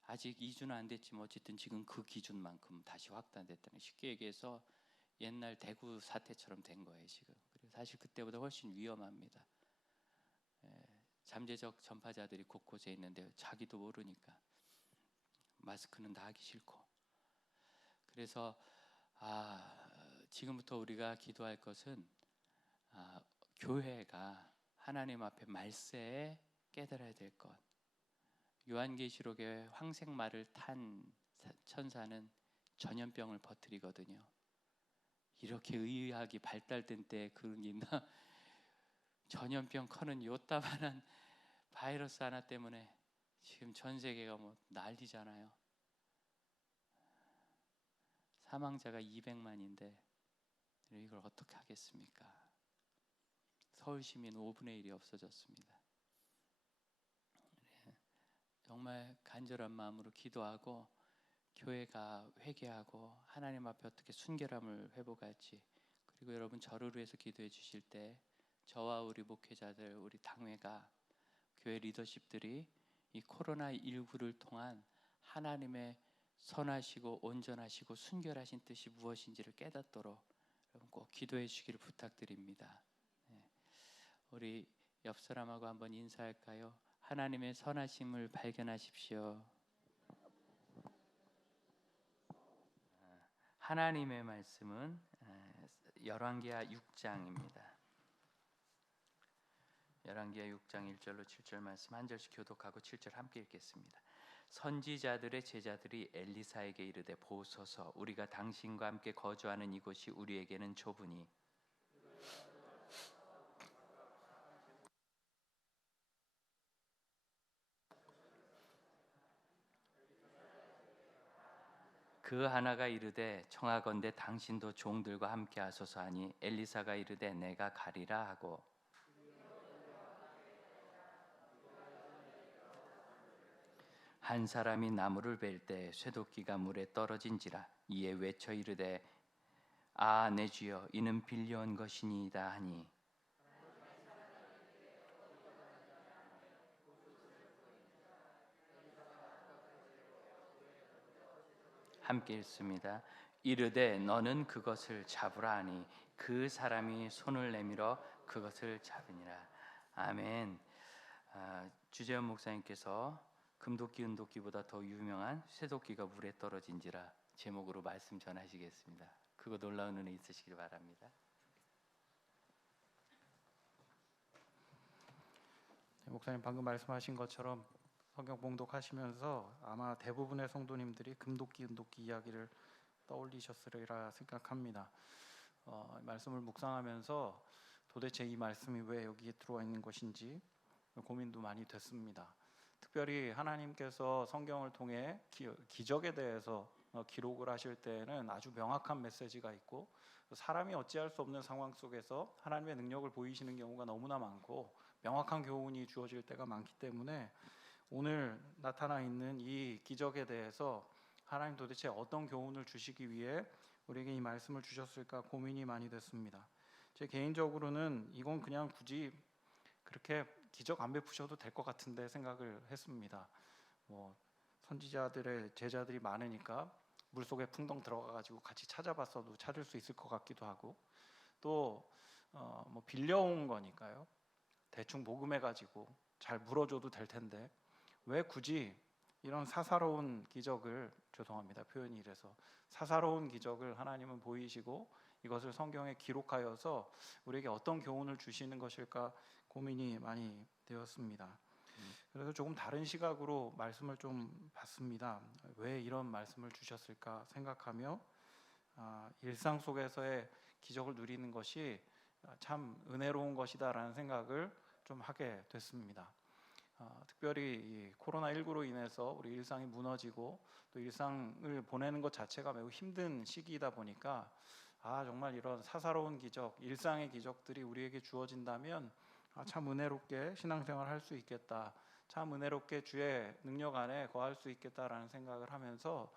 아직 2주는 안 됐지만 어쨌든 지금 그 기준만큼 다시 확산됐다는, 쉽게 얘기해서 옛날 대구 사태처럼 된 거예요 지금. 그리고 사실 그때보다 훨씬 위험합니다. 잠재적 전파자들이 곳곳에 있는데 자기도 모르니까 마스크는 다 하기 싫고. 그래서 지금부터 우리가 기도할 것은 교회가 하나님 앞에 말세에 깨달아야 될 것. 요한계시록의 황색말을 탄 천사는 전염병을 퍼뜨리거든요. 이렇게 의학이 발달된 때에 그런 게 있나? 전염병 커는 요따만한 바이러스 하나 때문에 지금 전 세계가 뭐 난리잖아요. 사망자가 200만인데 이걸 어떻게 하겠습니까? 서울 시민 5분의 1이 없어졌습니다. 정말 간절한 마음으로 기도하고 교회가 회개하고 하나님 앞에 어떻게 순결함을 회복할지, 그리고 여러분 저를 위해서 기도해 주실 때 저와 우리 목회자들, 우리 당회가, 교회 리더십들이 이 코로나19를 통한 하나님의 선하시고 온전하시고 순결하신 뜻이 무엇인지를 깨닫도록 여러분 꼭 기도해 주시기를 부탁드립니다. 우리 옆 사람하고 한번 인사할까요? 하나님의 선하심을 발견하십시오. 하나님의 말씀은 열왕기하 6장입니다. 열왕기하 6장 1절로 7절 말씀 한 절씩 교독하고 7절 함께 읽겠습니다. 선지자들의 제자들이 엘리사에게 이르되 보소서 우리가 당신과 함께 거주하는 이곳이 우리에게는 좁으니 그 하나가 이르되 청하건대 당신도 종들과 함께 하소서 하니 엘리사가 이르되 내가 가리라 하고 한 사람이 나무를 벨 때 쇠도끼가 물에 떨어진지라 이에 외쳐 이르되 아 내 주여 이는 빌려온 것이니이다 하니 함께 읽습니다. 이르되 너는 그것을 잡으라 하니 그 사람이 손을 내밀어 그것을 잡으니라. 아멘. 주재현 목사님께서 금도끼 은도끼보다 더 유명한 쇠도끼가 물에 떨어진지라 제목으로 말씀 전하시겠습니다. 그거 놀라운 은혜 있으시길 바랍니다. 목사님 방금 말씀하신 것처럼 성경 봉독하시면서 아마 대부분의 성도님들이 금도끼 은도끼 이야기를 떠올리셨으리라 생각합니다. 말씀을 묵상하면서 도대체 이 말씀이 왜 여기에 들어와 있는 것인지 고민도 많이 됐습니다. 특별히 하나님께서 성경을 통해 기적에 대해서 기록을 하실 때에는 아주 명확한 메시지가 있고 사람이 어찌할 수 없는 상황 속에서 하나님의 능력을 보이시는 경우가 너무나 많고 명확한 교훈이 주어질 때가 많기 때문에 오늘 나타나 있는 이 기적에 대해서 하나님 도대체 어떤 교훈을 주시기 위해 우리에게 이 말씀을 주셨을까 고민이 많이 됐습니다. 제 개인적으로는 이건 그냥 굳이 그렇게 기적 안 베푸셔도 될 것 같은데 생각을 했습니다. 선지자들의 제자들이 많으니까 물속에 풍덩 들어가가지고 같이 찾아봤어도 찾을 수 있을 것 같기도 하고 또 빌려온 거니까요. 대충 모금해가지고 잘 물어줘도 될 텐데 왜 굳이 이런 사사로운 기적을 죄송합니다 표현이 이래서 사사로운 기적을 하나님은 보이시고 이것을 성경에 기록하여서 우리에게 어떤 교훈을 주시는 것일까 고민이 많이 되었습니다. 그래서 조금 다른 시각으로 말씀을 좀 봤습니다. 왜 이런 말씀을 주셨을까 생각하며 일상 속에서의 기적을 누리는 것이 참 은혜로운 것이다라는 생각을 좀 하게 됐습니다. 특별히 이 코로나19로 인해서 우리 일상이 무너지고 또 일상을 보내는 것 자체가 매우 힘든 시기이다 보니까 정말 이런 사사로운 기적, 일상의 기적들이 우리에게 주어진다면 참 은혜롭게 신앙생활을 할 수 있겠다, 참 은혜롭게 주의 능력 안에 거할 수 있겠다라는 생각을 하면서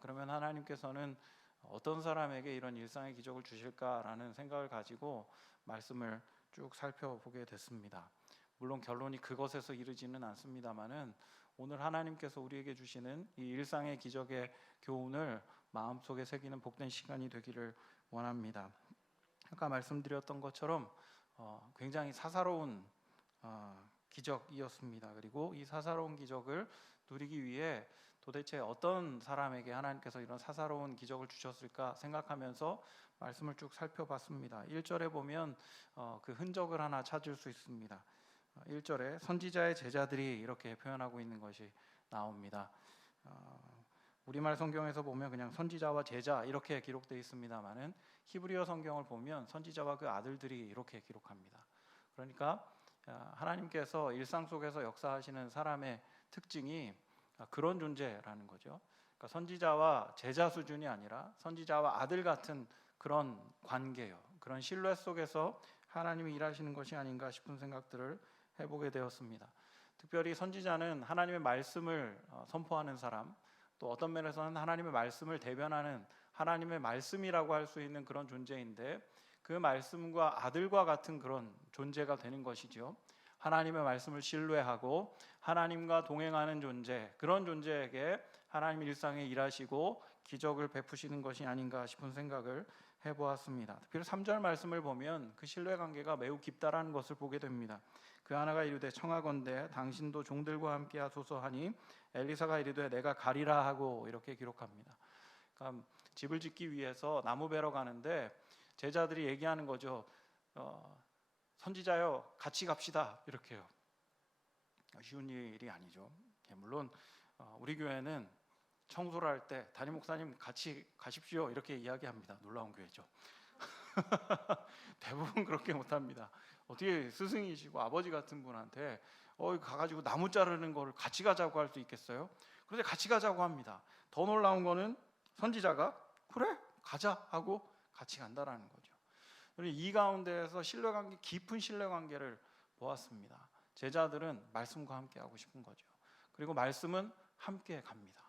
그러면 하나님께서는 어떤 사람에게 이런 일상의 기적을 주실까라는 생각을 가지고 말씀을 쭉 살펴보게 됐습니다. 물론 결론이 그것에서 이르지는 않습니다만은 오늘 하나님께서 우리에게 주시는 이 일상의 기적의 교훈을 마음속에 새기는 복된 시간이 되기를 원합니다. 아까 말씀드렸던 것처럼 굉장히 사사로운 기적이었습니다. 그리고 이 사사로운 기적을 누리기 위해 도대체 어떤 사람에게 하나님께서 이런 사사로운 기적을 주셨을까 생각하면서 말씀을 쭉 살펴봤습니다. 1절에 보면 그 흔적을 하나 찾을 수 있습니다. 1절에 선지자의 제자들이 이렇게 표현하고 있는 것이 나옵니다. 우리말 성경에서 보면 그냥 선지자와 제자 이렇게 기록되어 있습니다만은 히브리어 성경을 보면 선지자와 그 아들들이 이렇게 기록합니다. 그러니까 하나님께서 일상 속에서 역사하시는 사람의 특징이 그런 존재라는 거죠. 그러니까 선지자와 제자 수준이 아니라 선지자와 아들 같은 그런 관계요. 그런 신뢰 속에서 하나님이 일하시는 것이 아닌가 싶은 생각들을 해보게 되었습니다. 특별히 선지자는 하나님의 말씀을 선포하는 사람, 또 어떤 면에서는 하나님의 말씀을 대변하는 하나님의 말씀이라고 할 수 있는 그런 존재인데 그 말씀과 아들과 같은 그런 존재가 되는 것이죠. 하나님의 말씀을 신뢰하고 하나님과 동행하는 존재, 그런 존재에게 하나님 일상에 일하시고 기적을 베푸시는 것이 아닌가 싶은 생각을 해보았습니다. 특별히 3절 말씀을 보면 그 신뢰관계가 매우 깊다라는 것을 보게 됩니다. 그 하나가 이르되 청하건대 당신도 종들과 함께 하소서 하니 엘리사가 이르되 내가 가리라 하고 이렇게 기록합니다. 그러니까 집을 짓기 위해서 나무 베러 가는데 제자들이 얘기하는 거죠. 선지자요, 같이 갑시다, 이렇게요. 쉬운 일이 아니죠. 물론 우리 교회는 청소를 할 때 담임 목사님 같이 가십시오 이렇게 이야기합니다. 놀라운 교회죠. 대부분 그렇게 못합니다. 어떻게 스승이시고 아버지 같은 분한테 가가지고 나무 자르는 거를 같이 가자고 할 수 있겠어요? 그런데 같이 가자고 합니다. 더 놀라운 거는 선지자가 그래 가자 하고 같이 간다라는 거죠. 이 가운데에서 신뢰관계, 깊은 신뢰관계를 보았습니다. 제자들은 말씀과 함께 하고 싶은 거죠. 그리고 말씀은 함께 갑니다.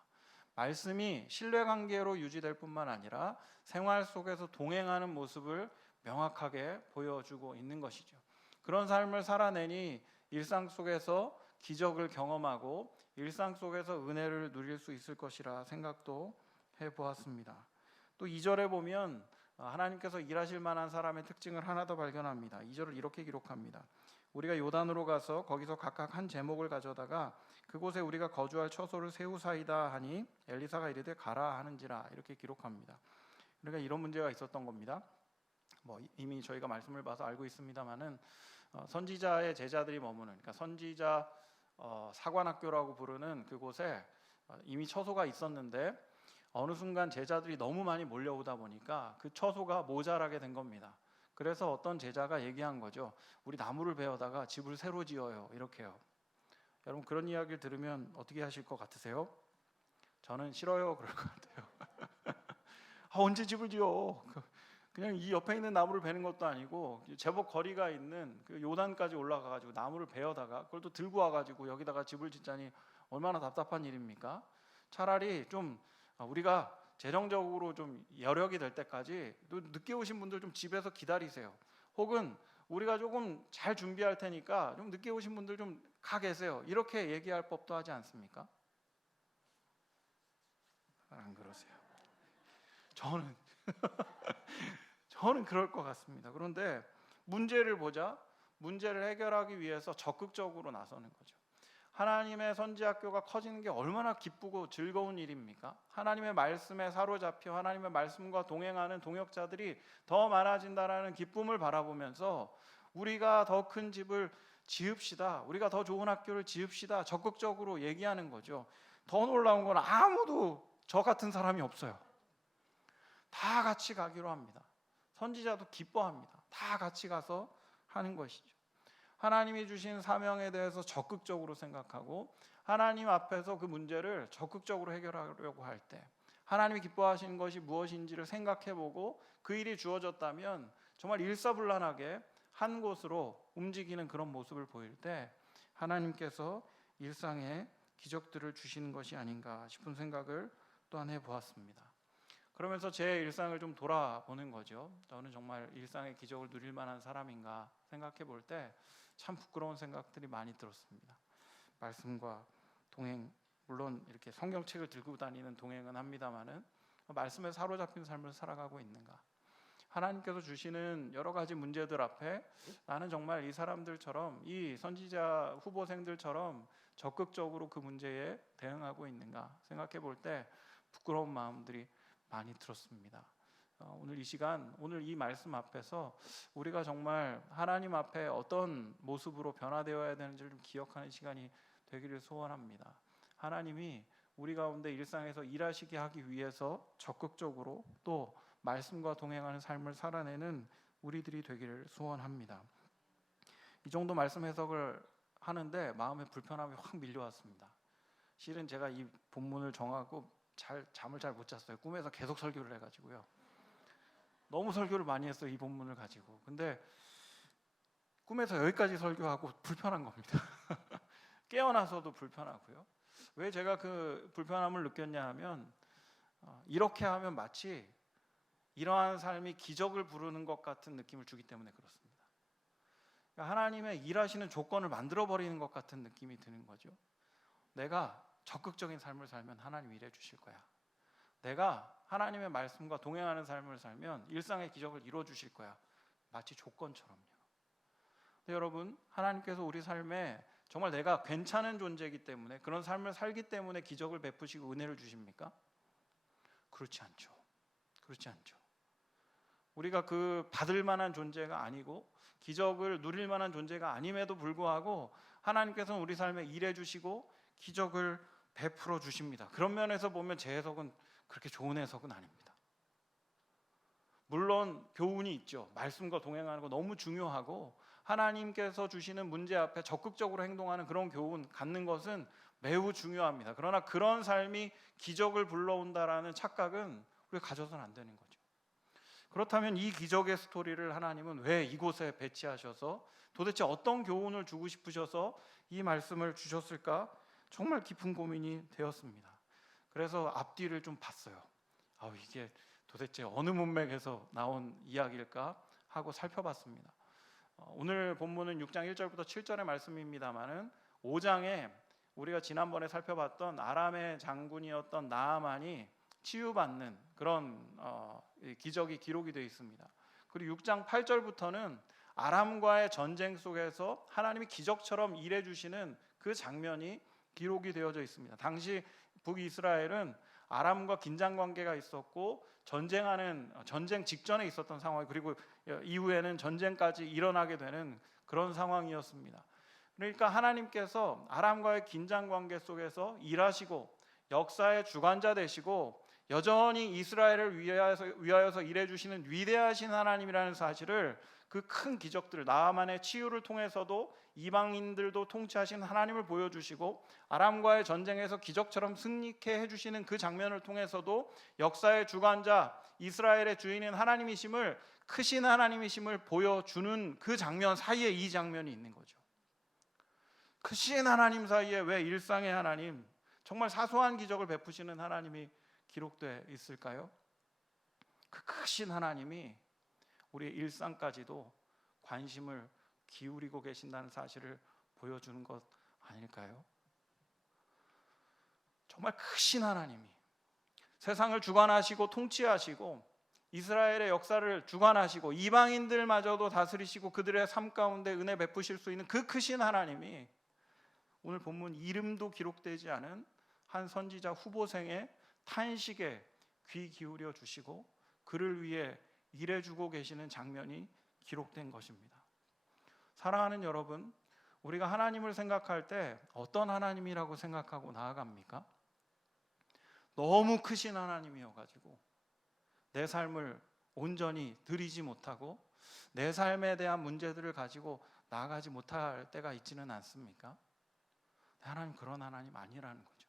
말씀이 신뢰관계로 유지될 뿐만 아니라 생활 속에서 동행하는 모습을 명확하게 보여주고 있는 것이죠. 그런 삶을 살아내니 일상 속에서 기적을 경험하고 일상 속에서 은혜를 누릴 수 있을 것이라 생각도 해보았습니다. 또 2절에 보면 하나님께서 일하실 만한 사람의 특징을 하나 더 발견합니다. 2절을 이렇게 기록합니다. 우리가 요단으로 가서 거기서 각각 한 제목을 가져다가 그곳에 우리가 거주할 처소를 세우사이다 하니 엘리사가 이르되 가라 하는지라, 이렇게 기록합니다. 그러니까 이런 문제가 있었던 겁니다. 이미 저희가 말씀을 봐서 알고 있습니다만은 선지자의 제자들이 머무는, 그러니까 선지자 사관학교라고 부르는 그곳에 이미 처소가 있었는데 어느 순간 제자들이 너무 많이 몰려오다 보니까 그 처소가 모자라게 된 겁니다. 그래서 어떤 제자가 얘기한 거죠. 우리 나무를 베어다가 집을 새로 지어요, 이렇게요. 여러분 그런 이야기를 들으면 어떻게 하실 것 같으세요? 저는 싫어요, 그럴 것 같아요. 언제 집을 지어? 그냥 이 옆에 있는 나무를 베는 것도 아니고 제법 거리가 있는 그 요단까지 올라가가지고 나무를 베어다가 그걸 또 들고 와가지고 여기다가 집을 짓자니 얼마나 답답한 일입니까? 차라리 좀 우리가 재정적으로 좀 여력이 될 때까지, 또 늦게 오신 분들 좀 집에서 기다리세요. 혹은 우리가 조금 잘 준비할 테니까 좀 늦게 오신 분들 좀 가 계세요. 이렇게 얘기할 법도 하지 않습니까? 안 그러세요? 저는 그럴 것 같습니다. 그런데 문제를 보자. 문제를 해결하기 위해서 적극적으로 나서는 거죠. 하나님의 선지학교가 커지는 게 얼마나 기쁘고 즐거운 일입니까? 하나님의 말씀에 사로잡혀 하나님의 말씀과 동행하는 동역자들이 더 많아진다라는 기쁨을 바라보면서 우리가 더 큰 집을 지읍시다, 우리가 더 좋은 학교를 지읍시다, 적극적으로 얘기하는 거죠. 더 놀라운 건 아무도 저 같은 사람이 없어요. 다 같이 가기로 합니다. 선지자도 기뻐합니다. 다 같이 가서 하는 것이죠. 하나님이 주신 사명에 대해서 적극적으로 생각하고 하나님 앞에서 그 문제를 적극적으로 해결하려고 할 때, 하나님이 기뻐하시는 것이 무엇인지를 생각해보고 그 일이 주어졌다면 정말 일사불란하게 한 곳으로 움직이는 그런 모습을 보일 때 하나님께서 일상에 기적들을 주시는 것이 아닌가 싶은 생각을 또한 해보았습니다. 그러면서 제 일상을 좀 돌아보는 거죠. 저는 정말 일상의 기적을 누릴 만한 사람인가 생각해 볼 때 참 부끄러운 생각들이 많이 들었습니다. 말씀과 동행, 물론 이렇게 성경책을 들고 다니는 동행은 합니다만은 말씀에 사로잡힌 삶을 살아가고 있는가? 하나님께서 주시는 여러 가지 문제들 앞에 나는 정말 이 사람들처럼, 이 선지자 후보생들처럼 적극적으로 그 문제에 대응하고 있는가 생각해 볼 때 부끄러운 마음들이 많이 들었습니다. 오늘 이 시간, 오늘 이 말씀 앞에서 우리가 정말 하나님 앞에 어떤 모습으로 변화되어야 되는지를 좀 기억하는 시간이 되기를 소원합니다. 하나님이 우리 가운데 일상에서 일하시게 하기 위해서 적극적으로 또 말씀과 동행하는 삶을 살아내는 우리들이 되기를 소원합니다. 이 정도 말씀 해석을 하는데 마음에 불편함이 확 밀려왔습니다. 실은 제가 이 본문을 정하고 잠을 잘 못 잤어요. 꿈에서 계속 설교를 해가지고요. 너무 설교를 많이 했어요, 이 본문을 가지고. 근데 꿈에서 여기까지 설교하고 불편한 겁니다. 깨어나서도 불편하고요. 왜 제가 그 불편함을 느꼈냐 하면 이렇게 하면 마치 이러한 삶이 기적을 부르는 것 같은 느낌을 주기 때문에 그렇습니다. 그러니까 하나님의 일하시는 조건을 만들어버리는 것 같은 느낌이 드는 거죠. 내가 적극적인 삶을 살면 하나님 일해 주실 거야. 내가 하나님의 말씀과 동행하는 삶을 살면 일상의 기적을 이루어 주실 거야. 마치 조건처럼요. 근데 여러분, 하나님께서 우리 삶에 정말 내가 괜찮은 존재이기 때문에, 그런 삶을 살기 때문에 기적을 베푸시고 은혜를 주십니까? 그렇지 않죠. 그렇지 않죠. 우리가 그 받을 만한 존재가 아니고 기적을 누릴 만한 존재가 아님에도 불구하고 하나님께서는 우리 삶에 일해 주시고 기적을 베풀어 주십니다. 그런 면에서 보면 제 해석은 그렇게 좋은 해석은 아닙니다. 물론 교훈이 있죠. 말씀과 동행하는 거 너무 중요하고 하나님께서 주시는 문제 앞에 적극적으로 행동하는 그런 교훈 갖는 것은 매우 중요합니다. 그러나 그런 삶이 기적을 불러온다라는 착각은 우리가 가져서는 안 되는 거죠. 그렇다면 이 기적의 스토리를 하나님은 왜 이곳에 배치하셔서 도대체 어떤 교훈을 주고 싶으셔서 이 말씀을 주셨을까? 정말 깊은 고민이 되었습니다. 그래서 앞뒤를 좀 봤어요. 이게 도대체 어느 문맥에서 나온 이야기일까 하고 살펴봤습니다. 오늘 본문은 6장 1절부터 7절의 말씀입니다만은 5장에 우리가 지난번에 살펴봤던 아람의 장군이었던 나아만이 치유받는 그런 기적이 기록이 되어 있습니다. 그리고 6장 8절부터는 아람과의 전쟁 속에서 하나님이 기적처럼 일해 주시는 그 장면이 기록이 되어져 있습니다. 당시 북이스라엘은 아람과 긴장 관계가 있었고 전쟁 직전에 있었던 상황, 그리고 이후에는 전쟁까지 일어나게 되는 그런 상황이었습니다. 그러니까 하나님께서 아람과의 긴장 관계 속에서 일하시고 역사의 주관자 되시고 여전히 이스라엘을 위하여서 일해 주시는 위대하신 하나님이라는 사실을 그 큰 기적들, 나아만의 치유를 통해서도 이방인들도 통치하신 하나님을 보여주시고 아람과의 전쟁에서 기적처럼 승리케 해주시는 그 장면을 통해서도 역사의 주관자, 이스라엘의 주인인 하나님이심을, 크신 하나님이심을 보여주는 그 장면 사이에 이 장면이 있는 거죠. 크신 하나님 사이에 왜 일상의 하나님, 정말 사소한 기적을 베푸시는 하나님이 기록되어 있을까요? 그 크신 하나님이 우리의 일상까지도 관심을 기울이고 계신다는 사실을 보여주는 것 아닐까요? 정말 크신 하나님이 세상을 주관하시고 통치하시고 이스라엘의 역사를 주관하시고 이방인들마저도 다스리시고 그들의 삶 가운데 은혜 베푸실 수 있는 그 크신 하나님이 오늘 본문 이름도 기록되지 않은 한 선지자 후보생의 탄식에 귀 기울여 주시고 그를 위해 일해주고 계시는 장면이 기록된 것입니다. 사랑하는 여러분, 우리가 하나님을 생각할 때 어떤 하나님이라고 생각하고 나아갑니까? 너무 크신 하나님이어가지고 내 삶을 온전히 드리지 못하고 내 삶에 대한 문제들을 가지고 나아가지 못할 때가 있지는 않습니까? 하나님 그런 하나님 아니라는 거죠.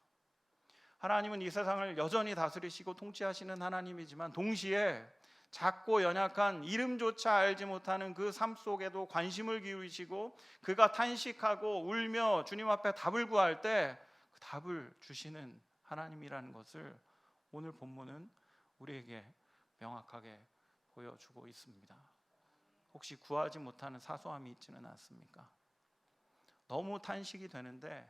하나님은 이 세상을 여전히 다스리시고 통치하시는 하나님이지만 동시에 작고 연약한 이름조차 알지 못하는 그 삶 속에도 관심을 기울이시고 그가 탄식하고 울며 주님 앞에 답을 구할 때 그 답을 주시는 하나님이라는 것을 오늘 본문은 우리에게 명확하게 보여주고 있습니다. 혹시 구하지 못하는 사소함이 있지는 않습니까? 너무 탄식이 되는데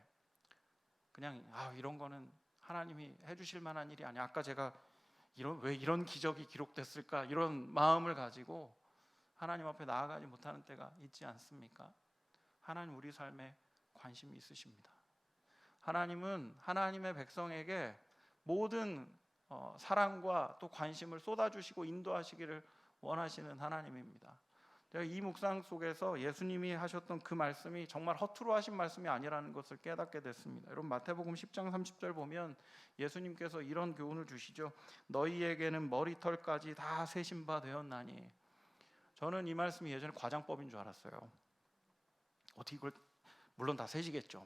그냥 이런 거는 하나님이 해주실 만한 일이 아니야. 아까 제가 왜 이런 기적이 기록됐을까 이런 마음을 가지고 하나님 앞에 나아가지 못하는 때가 있지 않습니까? 하나님 우리 삶에 관심이 있으십니다. 하나님은 하나님의 백성에게 모든 사랑과 또 관심을 쏟아주시고 인도하시기를 원하시는 하나님입니다. 제가 이 묵상 속에서 예수님이 하셨던 그 말씀이 정말 허투루 하신 말씀이 아니라는 것을 깨닫게 됐습니다. 여러분 마태복음 10장 30절 보면 예수님께서 이런 교훈을 주시죠. 너희에게는 머리털까지 다 세신 바 되었나니. 저는 이 말씀이 예전에 과장법인 줄 알았어요. 어떻게 이걸 물론 다 세시겠죠.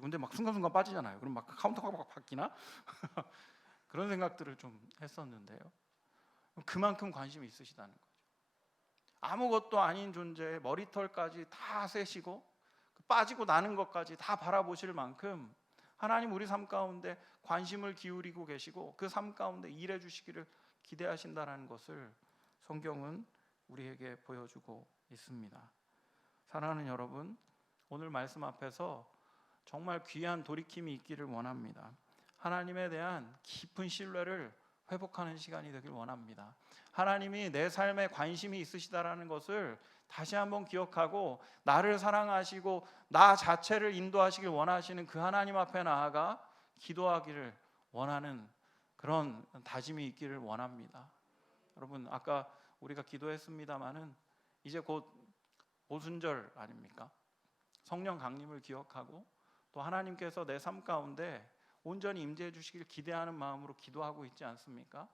근데 막 순간순간 빠지잖아요. 그럼 막 카운터가 막 바뀌나? 그런 생각들을 좀 했었는데요. 그만큼 관심이 있으시다는 거예요. 아무것도 아닌 존재의 머리털까지 다 세시고 빠지고 나는 것까지 다 바라보실 만큼 하나님 우리 삶 가운데 관심을 기울이고 계시고 그 삶 가운데 일해 주시기를 기대하신다는 것을 성경은 우리에게 보여주고 있습니다. 사랑하는 여러분, 오늘 말씀 앞에서 정말 귀한 돌이킴이 있기를 원합니다. 하나님에 대한 깊은 신뢰를 회복하는 시간이 되길 원합니다. 하나님이 내 삶에 관심이 있으시다라는 것을 다시 한번 기억하고 나를 사랑하시고 나 자체를 인도하시길 원하시는 그 하나님 앞에 나아가 기도하기를 원하는 그런 다짐이 있기를 원합니다. 여러분, 아까 우리가 기도했습니다마는 이제 곧 오순절 아닙니까? 성령 강림을 기억하고 또 하나님께서 내 삶 가운데 온전히 임재해 주시길 기대하는 마음으로 기도하고 있지 않습니까?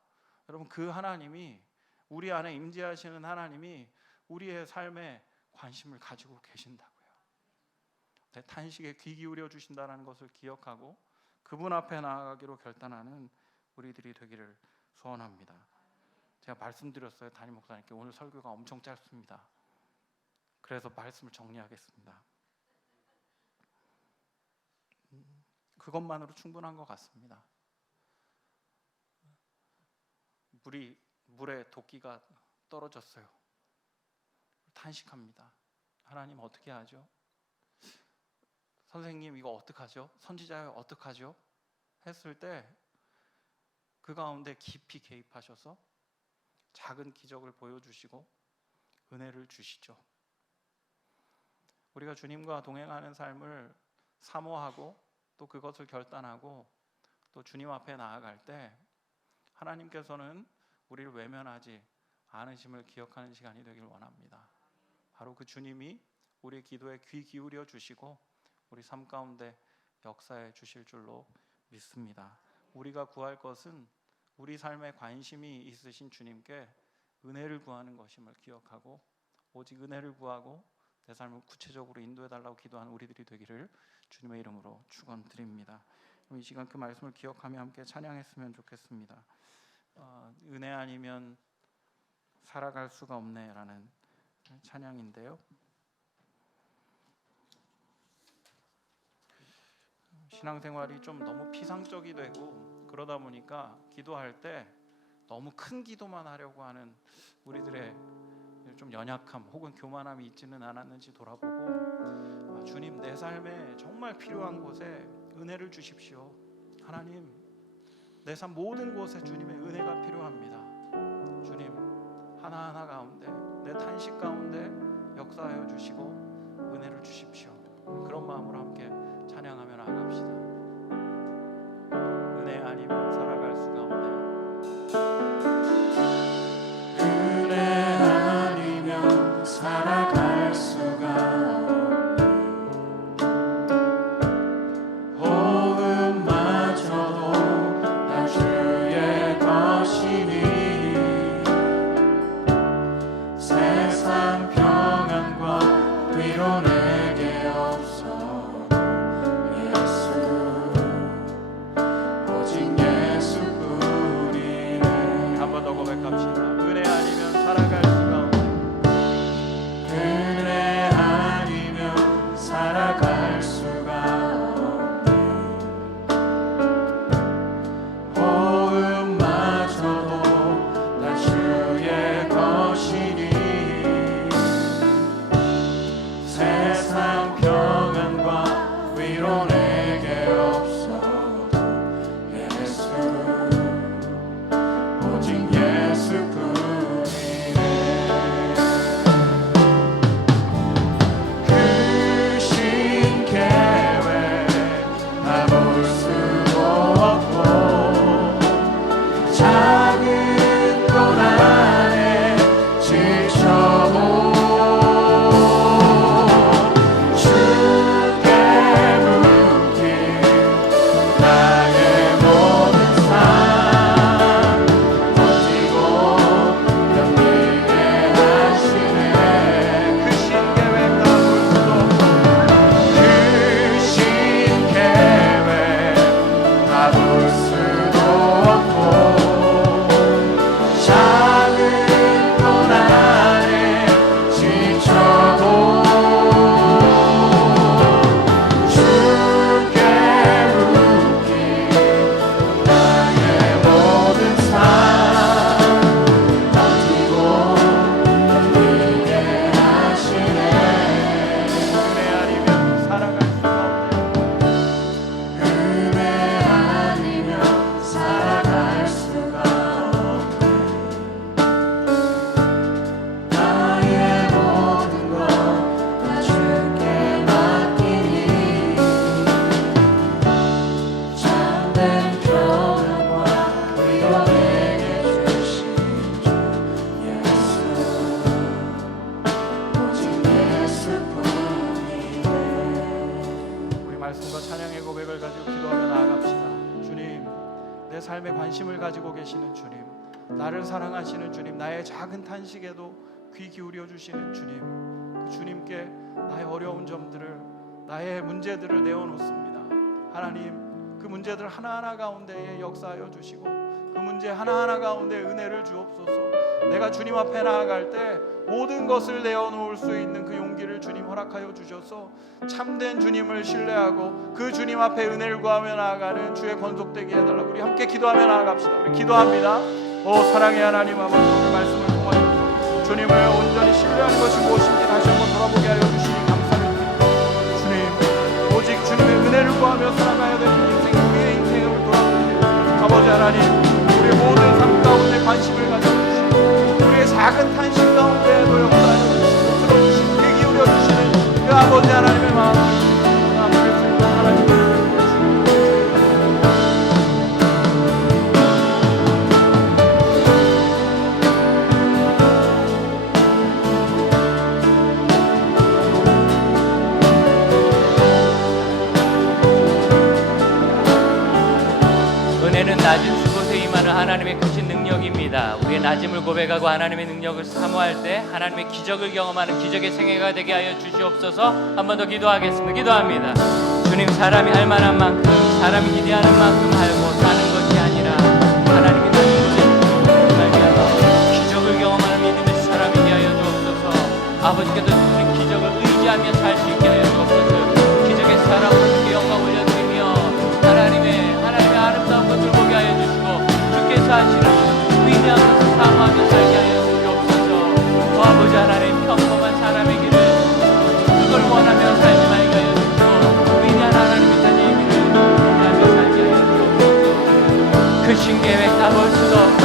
여러분, 그 하나님이, 우리 안에 임재하시는 하나님이 우리의 삶에 관심을 가지고 계신다고요. 내 탄식에 귀 기울여 주신다는 것을 기억하고 그분 앞에 나아가기로 결단하는 우리들이 되기를 소원합니다. 제가 말씀드렸어요, 담임 목사님께. 오늘 설교가 엄청 짧습니다. 그래서 말씀을 정리하겠습니다. 그것만으로 충분한 것 같습니다. 물에 도끼가 떨어졌어요. 탄식합니다. 하나님 어떻게 하죠? 선생님 이거 어떡하죠? 선지자요 어떡하죠? 했을 때 그 가운데 깊이 개입하셔서 작은 기적을 보여주시고 은혜를 주시죠. 우리가 주님과 동행하는 삶을 사모하고 또 그것을 결단하고 또 주님 앞에 나아갈 때 하나님께서는 우리를 외면하지 않으심을 기억하는 시간이 되길 원합니다. 바로 그 주님이 우리의 기도에 귀 기울여 주시고 우리 삶 가운데 역사해 주실 줄로 믿습니다. 우리가 구할 것은 우리 삶에 관심이 있으신 주님께 은혜를 구하는 것임을 기억하고 오직 은혜를 구하고 내 삶을 구체적으로 인도해 달라고 기도하는 우리들이 되기를 주님의 이름으로 축원드립니다. 이 시간 그 말씀을 기억하며 함께 찬양했으면 좋겠습니다. 은혜 아니면 살아갈 수가 없네라는 찬양인데요. 신앙생활이 좀 너무 피상적이 되고 그러다 보니까 기도할 때 너무 큰 기도만 하려고 하는 우리들의 좀 연약함 혹은 교만함이 있지는 않았는지 돌아보고 주님, 내 삶에 정말 필요한 곳에 은혜를 주십시오. 하나님, 내 삶 모든 곳에 주님의 은혜가 필요합니다. 주님, 하나하나 가운데 내 탄식 가운데 역사하여 주시고 은혜를 주십시오. 그런 마음으로 함께 찬양하며 나아갑시다. 은혜 아니면 살아갈 수가 없네. 은혜 아니면 살아갈 수가 없네. 호흡마저도 다 주의 것이니 세상 평안과 위로 내게 없어. 예수, 오직 예수뿐이네. 한 번 더 고백합시다. 은혜 아니면 살아갈 수가 없네. 은혜 아니면 살아갈 수가 없네. 호흡마저도 다 주의 것이니 세상 평안과 위로 내게 없어도 예수, 오직 예수뿐 내 삶에 관심을 가지고 계시는 주님, 나를 사랑하시는 주님, 나의 작은 탄식에도 귀 기울여 주시는 주님, 그 주님께 나의 어려운 점들을, 나의 문제들을 내어놓습니다. 하나님, 그 문제들 하나하나 가운데에 역사하여 주시고 그 문제 하나하나 가운데 은혜를 주옵소서. 내가 주님 앞에 나아갈 때 모든 것을 내어놓을 수 있는 그 용기를 주님 허락하여 주셔서 참된 주님을 신뢰하고 그 주님 앞에 은혜를 구하며 나아가는 주의 권속되게 해달라고 우리 함께 기도하며 나아갑시다. 우리 기도합니다. 사랑의 하나님 아버지, 오늘 말씀을 통하여 주님을 온전히 신뢰하는 것이 무엇인지 다시 한번 돌아보게 하여 주시니 감사를 드립니다. 주님, 오직 주님의 은혜를 구하며 살아가야 되는 인생, 우리의 인생을 돌아보며 아버지 하나님, 우리의 모든 삶 가운데 관심을 가져주시고 우리의 작은 탄식 가운데에도 역사하여 주시고 들어주시고 귀 기울여 주시는 그 아버지 하나님의 마음을 하나님을 은혜는 낮은 곳에 임하는 하나님의 크신 능력입니다. 우리의 낮음을 고백하고 하나님의 능력을 사모할 때 하나님의 기적을 경험하는 기적의 생애가 되게 하여 주시옵소서. 한 번 더 기도하겠습니다. 기도합니다. 주님, 사람이 할 만한 만큼, 사람이 기대하는 만큼 알고 사는 것이 아니라 하나님이 낮은 곳에 말미암아 기적을 경험하는 믿음의 사람이 되게 하여 주옵소서. 아버지께서 주신 기적을 의지하며 살 수 있게 하여 주옵소서. 기적의 사랑으로 주께 영광 올려드리며 하나님의 아름다운 것을 보게 하여 주시고 주께서 하시는 위대한 것을 사모하며 살게 하여 주옵소서. 아버지 하나님, 평범한 사람의 길을 그걸 원하며 살지 말게 하여 주시고 위대한 하나님의 자녀의 길을 원하며 살게 하여 주옵소서. 그 신계획 다 볼 수도 없고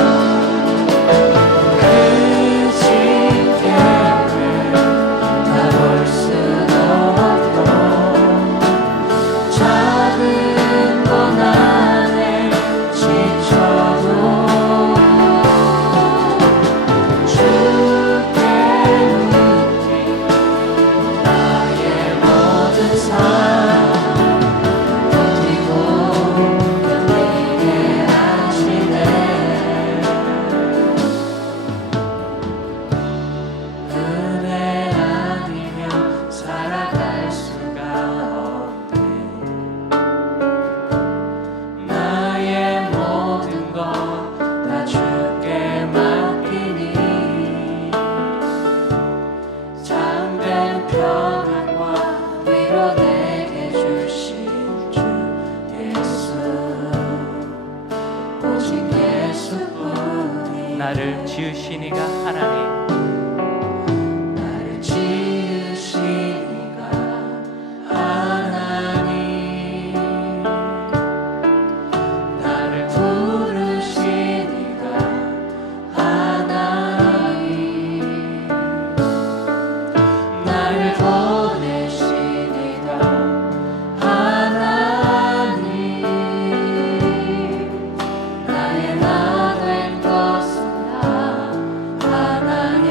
나를 지으시니가 하나님, 나를 지으시니가 하나님, 나를 부르시니가 하나님, 나를 보내시니가 하나님, 나의 나 된 것은 다 하나님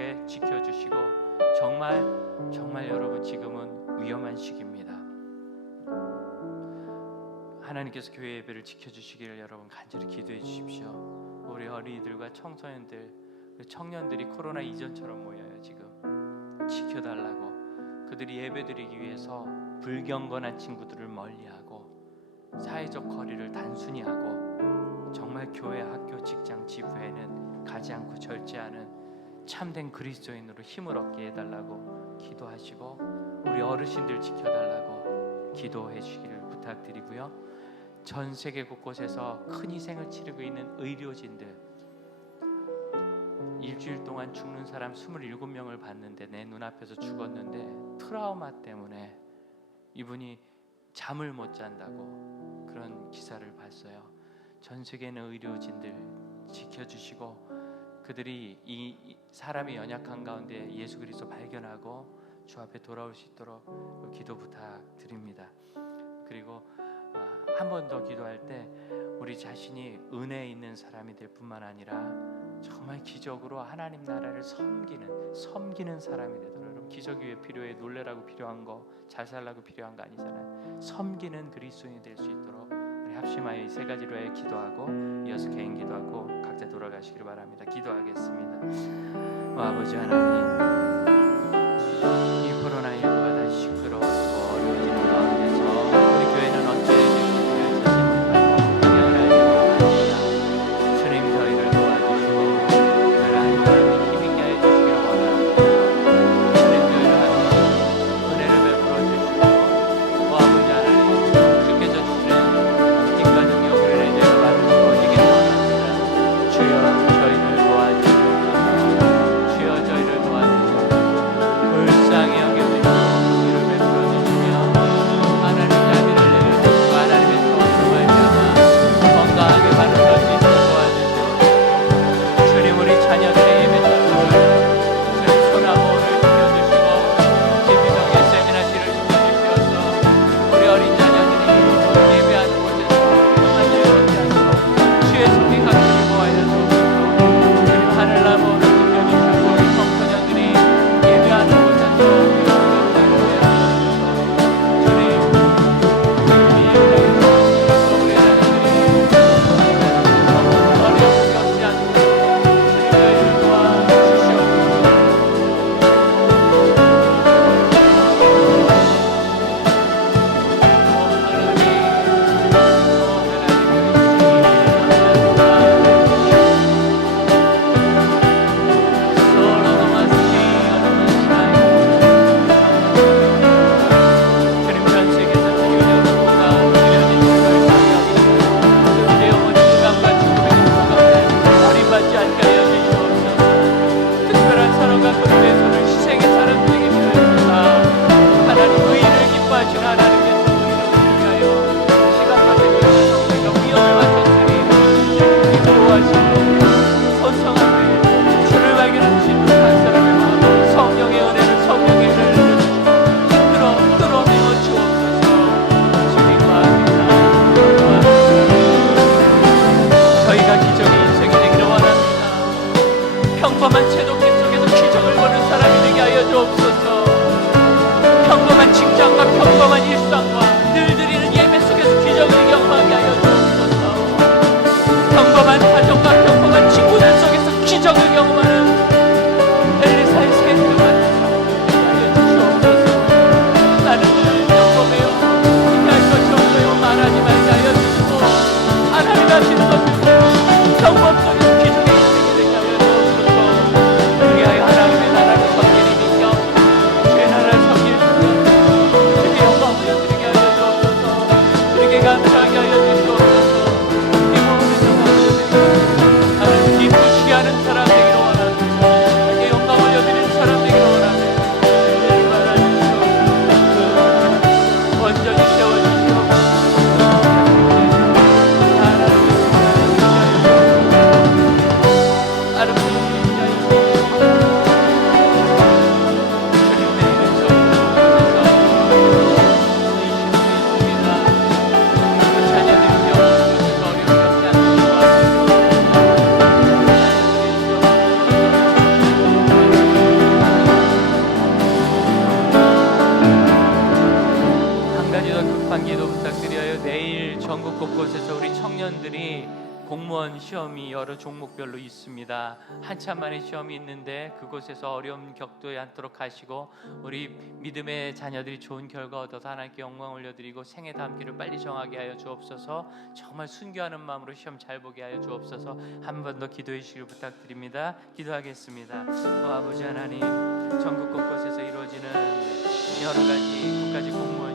교회 지켜주시고 정말 여러분 지금은 위험한 시기입니다. 하나님께서 교회 예배를 지켜주시기를 여러분 간절히 기도해 주십시오. 우리 어린이들과 청소년들, 청년들이 코로나 이전처럼 모여요. 지금 지켜달라고. 그들이 예배드리기 위해서 불경건한 친구들을 멀리하고 사회적 거리를 단순히 하고 정말 교회, 학교, 직장, 지부에는 가지 않고 절제하는 참된 그리스도인으로 힘을 얻게 해달라고 기도하시고 우리 어르신들 지켜달라고 기도해 주시기를 부탁드리고요. 전 세계 곳곳에서 큰 희생을 치르고 있는 의료진들, 일주일 동안 죽는 사람 27명을 봤는데 내 눈앞에서 죽었는데 트라우마 때문에 이분이 잠을 못 잔다고 그런 기사를 봤어요. 전 세계 있는 의료진들 지켜주시고 그들이 이 사람이 연약한 가운데 예수 그리스도 발견하고 주 앞에 돌아올 수 있도록 기도 부탁드립니다. 그리고 한 번 더 기도할 때 우리 자신이 은혜 있는 사람이 될 뿐만 아니라 정말 기적으로 하나님 나라를 섬기는 사람이 되도록. 여러분 기적이 왜 필요해? 놀래라고 필요한 거, 잘 살라고 필요한 거 아니잖아요. 섬기는 그리스도인이 될 수 있도록 우리 합심하여 이 세 가지로 해 기도하고 이어서 개인 기도하고 각자 돌아가시기를 바랍니다. 기도하겠습니다. 아버지 하나님, 이 코로나19가 다시 시끄러워지고 어려워지는 가운데서 우리 교회는 어찌해야 될지 주님 저희를 도와주시고 저희를 한 사람이 힘있게 하여 주시기를 원합니다. 주님 저희를 하나님 은혜를 베풀어 주시고 아버지 하나님 주께서 주시는 힘과 능력을 내가 받는 것이기를 원합니다. 주여 저희를 도와주시옵소서. 주여 저희를 도와주시옵소서. 공무원 시험이 여러 종목별로 있습니다. 한참 만에 시험이 있는데 그곳에서 어려움 겪지 않도록 하시고 우리 믿음의 자녀들이 좋은 결과 얻어서 하나님께 영광 올려드리고 생애 담기를 빨리 정하게 하여 주옵소서. 정말 순교하는 마음으로 시험 잘 보게 하여 주옵소서. 한 번 더 기도해 주시길 부탁드립니다. 기도하겠습니다. 아버지 하나님, 전국 곳곳에서 이루어지는 여러 가지 국가직 공무원